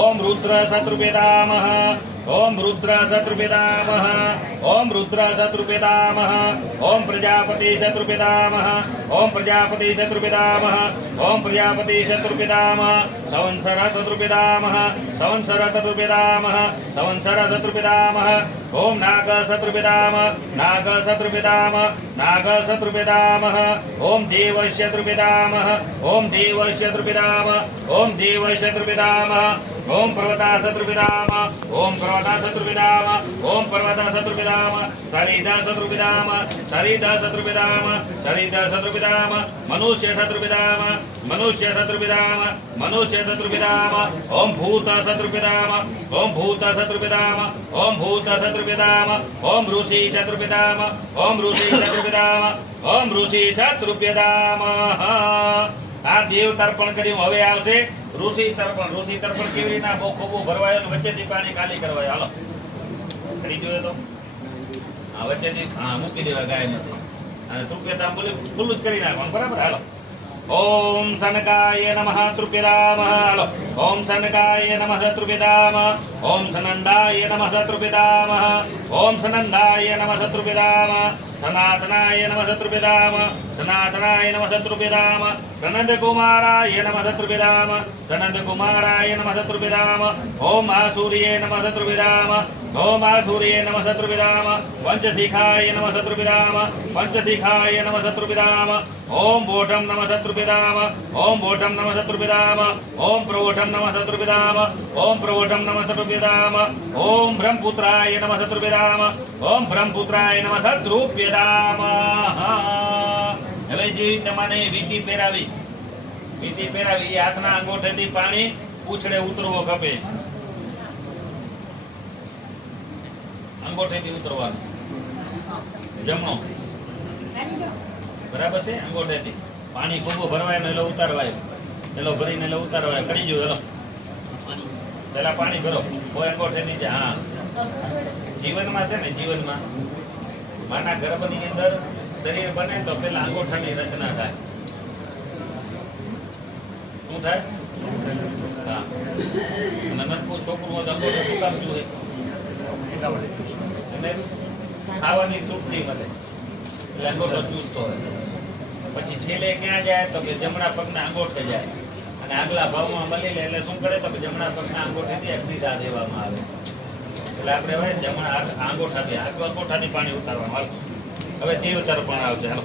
ઓમ રુદ્ર સતૃપ્યતામહ. ઓમ રુદ્ર સતૃપ્યતામહ. ઓમ રુદ્ર સતૃપ્યતામહ. ઓમ પ્રજાપતિ સતૃપ્યતામહ. ઓમ પ્રજાપતિ સતૃપ્યતામહ. ઓમ પ્રજાપતિ સતૃપ્યતામહ. સંવત્સર સતૃપ્યતામહ. સંવત્સર સતૃપ્યતામહ. સંવત્સર સતૃપ્યતામહ. ઓમ નાગ સતૃપ્યતામહ. નાગ સતૃપ્યતામહ. નાગ સતૃપ્યતામહ. ઓમ દેવસ્ય સતૃપ્યતામહ. ઓમ દેવસ્ય સતૃપ્યતામહ. ઓમ દેવસ્ય સતૃપ્યતામહ. ઓમ પર્વતા સતૃપ્યતામહ. ઓમ પર્વતા સતૃપ્યતામહ. ઓમ પર્વતા સતૃપ્યતામહ. સરિદા સતૃપ્યતામહ. સરિદા સતૃપ્યતામહ. સરિદા સતૃપ્યતામહ. મનુષ્ય સતૃપ્યતામહ. મનુષ્ય સતૃપ્યતામહ. મનુષ્ય સતૃપ્યતામહ. ઓમ ભૂત સતૃપ્યતામહ. ઓમ ભૂત સતૃપ્યતામહ. ઓમ ભૂત સતૃપ્યતામહ. ઓમ ઋષિ સતૃપ્યતામહ. ઓમ ઋષિ સતૃપ્યતામહ. ઓમ ઋષિ સતૃપ્યતામહ. આ દેવ તર્પણ કર્યું. હવે આવશે ઋષિ તર્પણ. ઋષિ તર્પણ કેવી રીતના? બહુ ખોબું ભરવાય વચ્ચેથી પાણી ખાલી કરવાય. હાલો કરી જોયો તો આ વચ્ચેથી મૂકી દેવા ગાયમાંથી અને તૃપ્યતામ બોલી ખુલ્લું જ કરી નાખવાનું. બરાબર. હાલો ઓમ સનકાય નમઃ તૃપ્યતામહ. હાલો ઓમ સનકાય નમઃ તૃપ્યતામહ. ઓમ સનંદાય નમઃ તૃપ્યતામહ. ઓમ સનંદાય નમઃ તૃપ્યતામહ. સનાતનાય નમઃ શત્રુપિતામ સનાતનાય નમઃ શત્રુપિતામ સનંદકુમારાય નમઃ શત્રુપિતામ સનંદકુમારાય નમઃ શત્રુપિતામ ઓમ આસુર્યે નમઃ શત્રુપિતામ ઓમ આસુર્યે નમઃ શત્રુપિતામ પંચશિખાય નમઃ શત્રુપિતામ પંચશિખાય નમઃ શત્રુપિતામ ઓમ બોઢમ નમઃ શત્રુપિતામ ઓમ બોઢમ નમઃ શત્રુપિતામ ઓમ પ્રવોઢમ નમઃ શત્રુપિતામ ઓમ પ્રવોઢમ નમઃ શત્રુપિતામ ઓમ બ્રહ્મપુત્રાય નમઃ શત્રુપિતામ ઓમ બ્રહ્મપુત્રાય નમઃ શત્રુપિતામ હવે જેવી તમારે વીંટી પહેરાવી એ હાથના અંગૂઠેથી પાણી પૂંછડે ઉતરવો ખપે અંગૂઠેથી ઉતરવાનું જમણો બરાબર છે અંગૂઠેથી પાણી ખૂબ ભરવાય ને એટલે ઉતારવાય એટલે ભરીને એટલે ઉતારવાય કરી જો હેલો પેલા પાણી ભરો કોઈ અંગૂઠે નીચે હા જીવનમાં છે ને જીવનમાં માના ગર્ભની અંદર શરીર બને તો પેલા અંગૂઠાની રચના થાય શું થાય હા નનકું છોકરું અંગૂઠો શું કામ જોઈએ અને ખાવાની તૃપ્તિ મળે એટલે અંગૂઠો ચૂસતો હોય પછી છેલ્લે ક્યાં જાય તો કે જમણા પગના અંગૂઠે જાય અને આગલા ભાવમાં મળી લે એટલે શું કરે તો કે જમણા પગના અંગૂઠેથી અગ્નિદાહ દેવામાં આવે એટલે આપણે હવે જમણા અંગૂઠાથી અંગૂઠાથી પાણી ઉતારવાનું હાલ હવે તે તર્પણ આવશે હાલો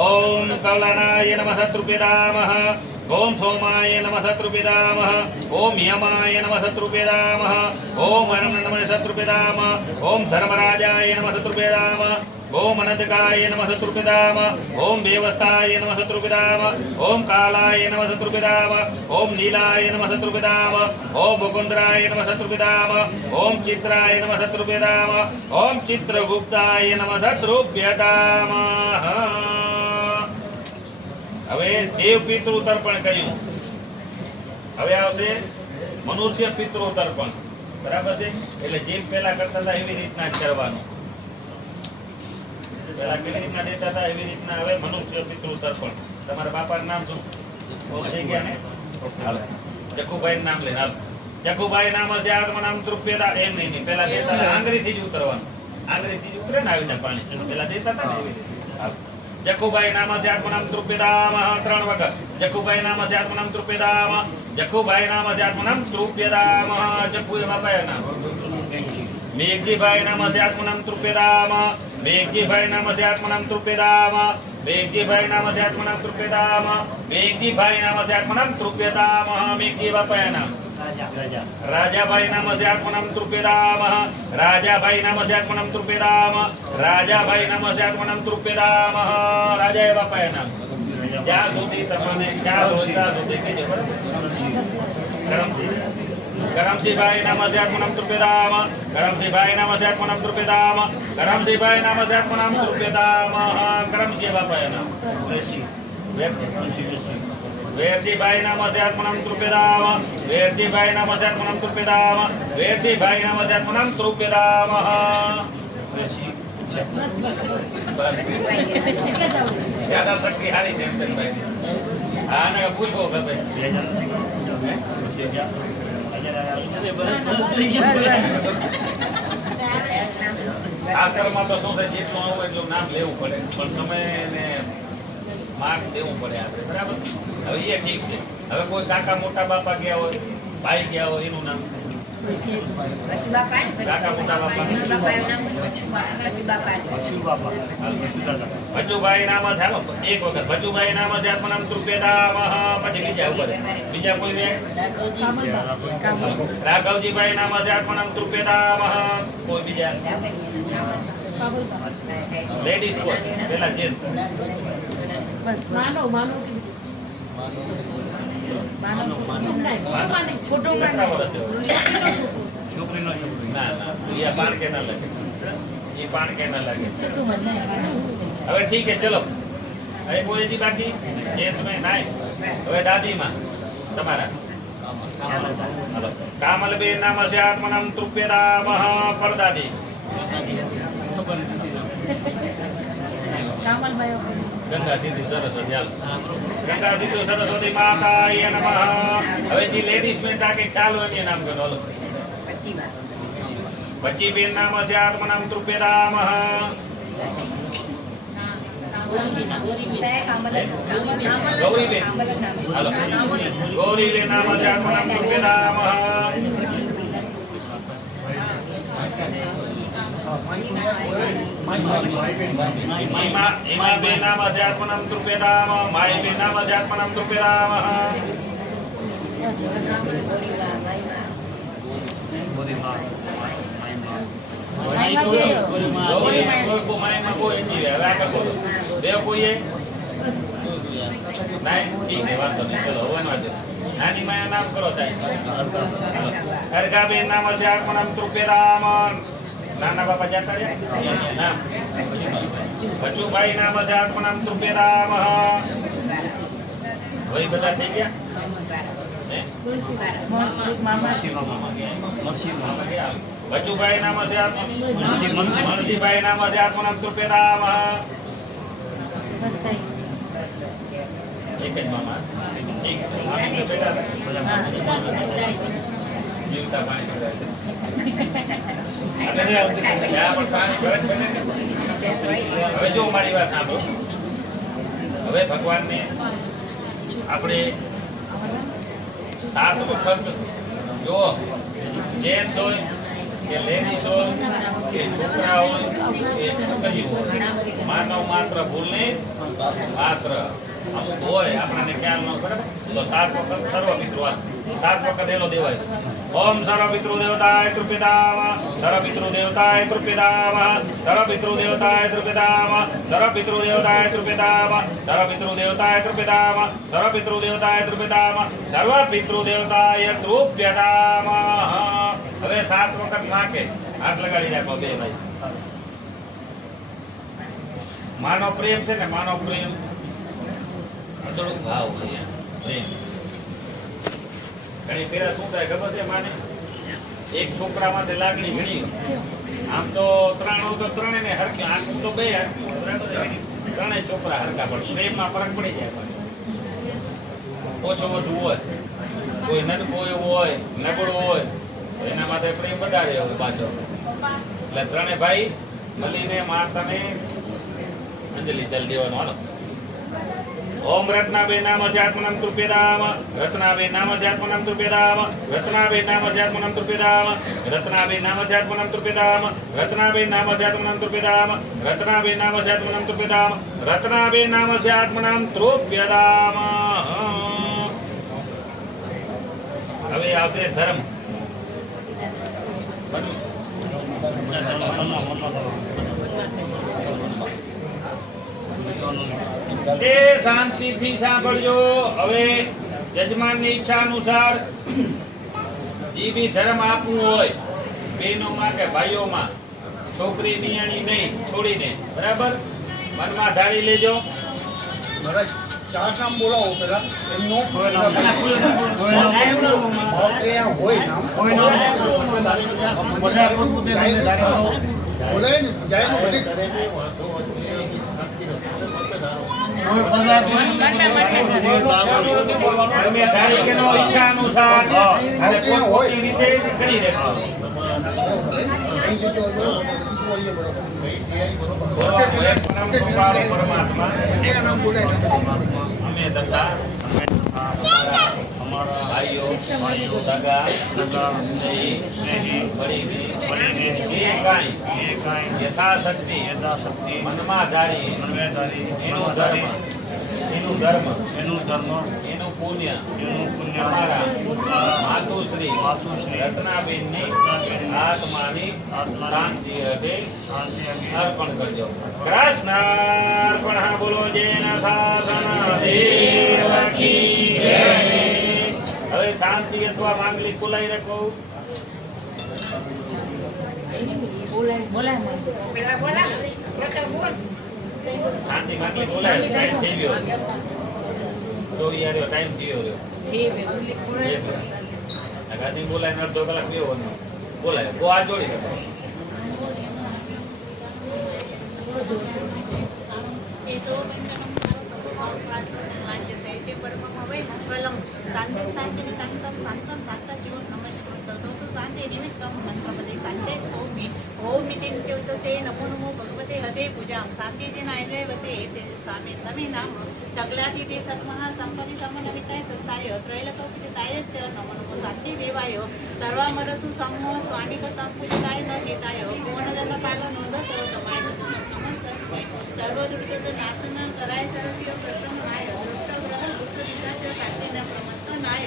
ઓમ કૌલાનાય નમઃ શત્રુપિતામહ ઓમ સોમાય નમઃ શત્રુપિતામહ ઓમ યમાય નમઃ શત્રુપિતામહ ઓમ વરુણ નમઃ શત્રુપિતામહ ઓમ ધર્મરાજાય નમઃ શત્રુપિતામહ ઓમ અનંતકાય નમઃ શત્રુપિતામહ ઓમ દેવસ્તાય નમઃ શત્રુપિતામહ ઓમ કાલાય નમઃ શત્રુપિતામહ ઓમ નીલાય નમઃ શત્રુપિતામહ ઓમ મુકુંદરાય નમઃ શત્રુપિતામહ ઓમ ચિત્રાય નમઃ શત્રુપિતામહ ઓમ ચિત્રગુપ્તાય નમઃ શત્રુપિતામહ હવે દેવ પિતૃ તર્પણ કર્યું હવે આવશે મનુષ્ય પિતૃ તર્પણ બરાબર છે એટલે જેમ પેલા કરતા હતા એવી રીતના જ કરવાનું પેલા કેવી રીતના દેતા હતા એવી રીતના હવે મનુષ્ય પિતૃ તર્પણ તમારા બાપાનું નામ શું થઈ ગયા ને હાલો જખુભાઈ નામ લઈને હાલો જખુભાઈ નામ છે આત્મનામ તૃપ્યતા એમ નહીં પેલા દેતા હતા આંગળીથી જ ઉતરવાનું આંગળીથી જ ઉતરે ને આવીને પાણી પેલા દેતા હતા ને એવી રીતે હાલો જખુભાઈ નામ છે આત્મનામ તૃપ્યતામ 3 વખત જખુભાઈ નામ છે આત્મનામ તૃપ્યતામ જખુભાઈ નામ છે આત્મનામ તૃપ્યતામ જખુ એ બાપાએ નામ મેઘજીભાઈ નામ છે આત્મનામ તૃપ્યતામ મેઘજીભાઈ નામ છે આત્મનામ તૃપ્યતામ મેઘજીભાઈ નામ છે આત્મનામ તૃપ્યતામ મેઘજીભાઈ નામ છે આત્મનામ તૃપ્યતામ મેઘજી બાપાએ નામ રાજાભાઈ નામ છે આત્મનામ તૃપ્યતામ રાજાભાઈ નામ છે આત્મનામ તૃપ્યતામ રાજાભાઈ નામ છે આત્મનામ તૃપ્યતામ રાજા એ બાપાએ નામ જ્યાં સુધી તમને ખ્યાલ હોય ત્યાં સુધી કહેજો કરમસિંહભાઈ નામ છે આત્મનામ તૃપ્યતામ કરમસિંહભાઈ નામ છે આત્મનામ તૃપ્યતામ કરમસિંહભાઈ નામ છે આત્મનામ તૃપ્યતામ કરમસિંહ બાપાએ નામ વેરસિંહભાઈ નામ છે આત્મનામ તૃપ્યતામ વેરસિંહભાઈ નામ છે આત્મનામ તૃપ્યતામ વેરસિંહભાઈ નામ છે આત્મનામ તૃપ્યતામ જ્યાદા શક્તિ હારી છે હા ને પૂછો ભાઈ આકરમાં તો શું છે જેટલું આવું એટલું નામ લેવું પડે પણ સમય ને માર્ક દેવું પડે આપણે બરાબર હવે એ ઠીક છે હવે કોઈ કાકા મોટા બાપા ગયા હોય ભાઈ ગયા હોય એનું નામ કાકા મોટા બાપા ભજુભાઈ નામ છે હાલો એક વખત ભજુભાઈ નામ છે આત્મનામ તૃપ્યતામ પછી બીજા ઉપર બીજા કોઈ ને રાઘવજીભાઈ નામ છે આત્મનામ તૃપ્યતામ કોઈ બીજા લેડીઝ કોઈ પેલા જેન હવે ઠીક છે ચલો હવે કોઈ બાકી જે તમે નાય હવે દાદીમાં તમારા કામલબેન નામ છે આત્મનામ તૃપ્યતામ પરદાદી ગંગા સિંધુ સરસ્વતી હાલ ગંગા સિંધુ સરસ્વતી માતાય નમઃ હવે જે લેડીઝ મેં તાકે ખ્યાલ હોય એ નામ કરો હાલો પચીબેન નામ છે આત્મનામ તૃપ્યતામ ગૌરીબેન હાલો ગૌરીબેન નામ આત્મનામ તૃપ્યતામહ હિમાબેન નામ આત્મનામ તૃપ્યતામહ માયબેન નામ આત્મનામ તૃપ્યતામહ નાની માયા નામ કરો હરગાબેન નામ છે આત્મનામ તૃપ્યતામ નાના બાપા જતા રહ્યા નામ બચુભાઈ નામ છે આત્મનામ તૃપ્યતામ ભાઈ બધા થઈ ગયા બચુભાઈ નામ છે મનસીભાઈ નામ છે આત્મનામ તૃપ્યતામ એક જ મામા ઠીક મામી તો બેટા જીવતા પાણી પીવડાવે હવે આવશે ત્યાં પણ પાણી ભરત બને હવે જો મારી વાત સાંભળો હવે ભગવાનને આપણે 7 વખત જો જેન્ટ્સ હોય કે લેડીઝ હોય કે છોકરા હોય કે છોકરીઓ હોય માનવ માત્ર ભૂલને માત્ર અમુક હોય આપણને ખ્યાલ ન બરાબર તો 7 વખત સર્વ પિતૃ 7 વખત એનો દેવાય ઓમ સર્વ પિતૃ દેવતાય તૃપ્યતામ સર્વ પિતૃ દેવતાય તૃપ્યતામ સર્વ પિતૃ દેવતાય તૃપ્યતામ સર્વ પિતૃ દેવતાય તૃપ્યતામ સર્વ પિતૃ દેવતાય તૃપ્યતામ સર્વ પિતૃ દેવતાય તૃપ્યતામ સર્વ પિતૃ દેવતાય તૃપ્યતામ હવે 7 વખત નાખે હાથ લગાડી રાખો બે ભાઈ માનવ પ્રેમ છે ને માનવ પ્રેમ અદળું ભાવ છે પ્રેમ ઘણી ફેરા શું થાય ખબર છે માને એક છોકરા માટે લાગણી ઘણી આમ તો ત્રણે ને હરખ્યું આખું તો બે હરખ્યું બરાબર ત્રણેય છોકરા હરખા પણ પ્રેમમાં ફરક પડી જાય ઓછો વધુ હોય કોઈ નનકો એવો હોય નબળો હોય એના માટે પ્રેમ વધારે હોય પાછો એટલે ત્રણે ભાઈ મળીને માતાને અંજલિ જલ દેવાનો હાલો ઓમ રત્નાબેન નામ આત્મનામ તૃપ્યતામ રત્નાબેન નામ આત્મનામ તૃપ્યતામ રત્નાબેન નામ આત્મનામ તૃપ્યતામ રત્નાબેન નામ આત્મનામ તૃપ્યતામ રત્નાબેન નામ આત્મનામ તૃપ્યતામ રત્નાબેન નામ આત્મનામ તૃપ્યતામ રત્નાબેન નામ આત્મનામ તૃપ્યતામ હવે આવશે ધર્મ એ શાંતિથી સાંભળજો હવે યજમાનની ઈચ્છા અનુસાર જે બી ધર્મ આપવું હોય બહેનોમાં કે ભાઈઓમાં છોકરી નિયાણી નહીં છોડીને બરાબર મનમાં ધારી લેજો ચાર નામ બોલાવો પેલા એમનું બોલાય ને જાય ને બધી તમે તારીખનો ઈચ્છા અનુસાર અને પોતપોતાની રીતે કરી દેજો પરમાત્મા અમે તથા ભાઈઓ સગા સ્નેહી મળીને એ કાંઈ યથાશક્તિ મનમાં ધારી એનું ધર્મ એનું પુણ્ય અમારા માતુશ્રી રત્નાબેનની આત્માની શાંતિ હૃદય અર્પણ કરજો કૃષ્ણાર્પણ બોલો જૈન શાસન દેવ કી જય હવે શાંતિ અથવા માંગલિક બોલાઈ રાખો શાંતિ માંગલિક બોલાય ટાઈમ થઈ ગયો તો યાર ટાઈમ થયો રહ્યો ગાંધી બોલાય અડધો કલાક બેવો બોલાય બહુ આ જોડી રાખો नमो नमो भगवते हते पूजा शांति जय वते स्वामी नमीनाम सगलादिते सत्महासंपत्ति समनमिताय सत्ताय त्रैलोक्यस्थिताय च नमो नमो शांति देवाय सर्वामरसु समूह स्वामिक संपूजिताय न जिताय पूर्णजन पालन नोंदत तमाय नमस्ते सर्वदुर्गत नाशन कराय सरस्व प्रसन्नाय दुष्टग्रह दुष्टविनाश शांतिना प्रमथनाय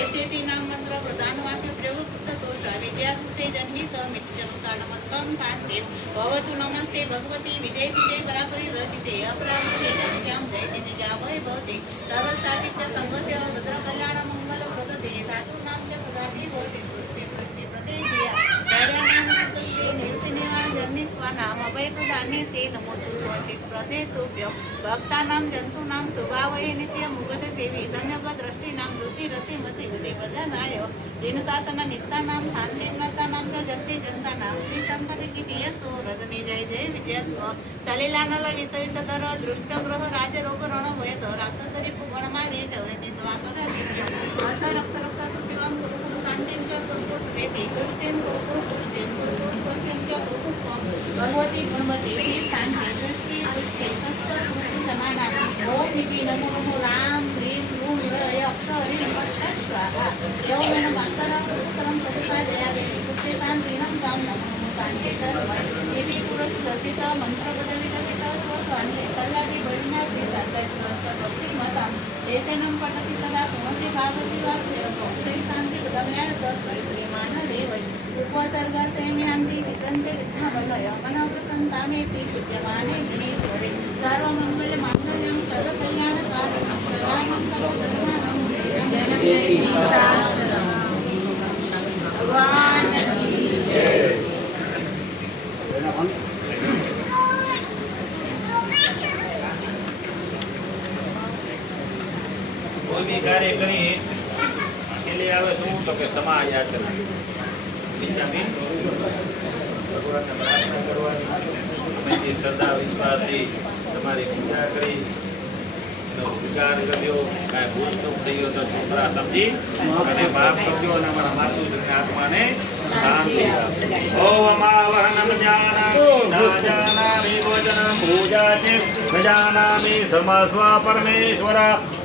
एसेति नाम मंत्र प्रदान वाक्य प्रयोग कृतदोष विद्याकृते जन्मित मित्यचमकानमत्कं कान्ते भवतु नमस्ते भगवती विजयसिते परापरि रजिते अपराजिते सत्यां जयते निजावै भवते सर्वसाचित्य संगस्य भद्रकल्याणमङ्गलप्रदते धातूनां च सदाशि भवते सृष्टि प्रदेशिया दैर्यानां कृतस्ते निर्सिनिवाण जन्निस्वानाम् अभयप्रदाने ते नमोऽस्तु स्वस्तिक प्रदेतुभ्यं भक्तानां जन्तूनां शुभावहे नित्यमुगत देवी सम्यग्दृष्टीनां धृतिरतिमति प्रजनाय दिनशासन नित्यानां शान्तिव्रतानां च जन्ते जन्तानां श्रीसम्पत्तिकीर्तियस्तु रजनी जय जय विजयत्व सलिलानल विषय सदर दृष्टग्रह राजरोग रणभयत राक्षसरी पुगणमाने जवयति स्वापद नित्यम् अथ रक्त रक्त सुशिवं कुरुकुरु कान्तिं च कुरुकुरु स्वेति कृष्टेन कुरुकुरु पुष्टेन कुरुकुरु स्वस्यं च कुरुकुरु भगवती गुणवती श्री शांति दृष्टि पुष्टि सत्य समाना ओम निधि नमो नमो राम ह्रीं क्लूं विरय अक्षरी नमः स्वाहा यौमेन मातरं पुत्रं सविता जयादेवी पुत्रे शान्तिनं तं नमो नमो शान्ति सर्वै देवी पुरुष रचित मंत्र पदविरचित स्वस्वान्ते कल्लादि भजिना श्री शान्ति भक्ति मतं एसेनं पठति सदा पुनति भागवती वाक्य श्री शान्ति कल्याण श्री मानदेवै उपसर्ग सेम्यांति सिद्धन्ते विघ्नवलय मनोप्रसन्तामेति विद्यमाने गिरीश्वरे सर्वमङ्गल माङ्गल्यं सर्वकल्याणकारणं प्रदानं सर्वधर्माणं जय भगवान की जय। કોઈ બી કાર્ય કરી અકેલે આવે શું તો કે સમા યાચના બીજાથી ભગવાનને પ્રાર્થના કરવાની અમે જે શ્રદ્ધા વિશ્વાસથી તમારી પૂજા કરી એનો સ્વીકાર કર્યો કાંઈ ભૂલ ચૂક થઈ ગયો તો છોકરા સમજી અને માફ કરજો અને અમારા માતુશ્રીની આત્માને શાંતિ આપો ઓમ આવાહનમ જ્ઞાનામિ ના જાનામિ ભોજનમ પૂજા છે ગજાનામિ સમસ્વ પરમેશ્વર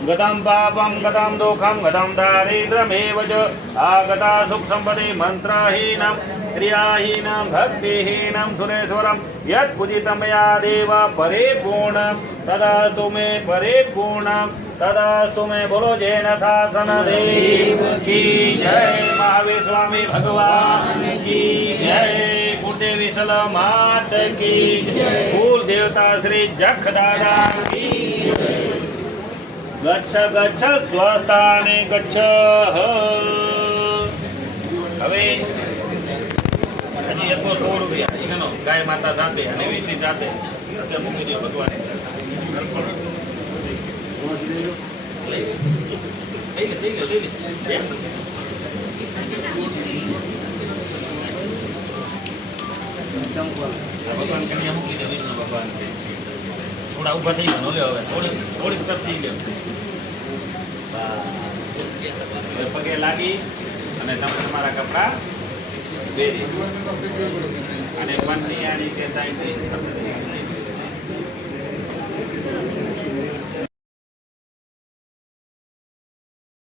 ગતમ પાપમ ગતમ દુઃખમ ગતમ દારિદ્ર્યમેવ ચ આગતા સુખ સંપત્તિ મંત્રહીનમ ક્રિયાહીનમ ભક્તિહીનમ સુરેશ્વરમ યત પૂજિતમ મયા દેવ પરિપૂર્ણ તદાસ્તુ મે પરિપૂર્ણ તદાસ્તુ મે બોલો જૈન શાસન દેવ કી જય મહાવીર સ્વામી ભગવાન કી જય કુળદેવી સલમાત કી જય કુલ દેવતા શ્રી જખ દાદા કી ગચ્છ ગચ્છ સ્વસ્થાને ગચ્છ હવે હજી 100 રૂપિયા એનો ગાય માતા સાથે અને વીટી સાથે અત્યારે મૂકી દો ભગવાન ભગવાન કન્યા મૂકી દે વિષ્ણુ ભગવાન થોડા ઊભા થઈ ગયો લે હવે થોડીક તરફ થઈ ગયો હવે પગે લાગી અને તમે તમારા કપડા પહેરી અને પત્ની આની કે થાય છે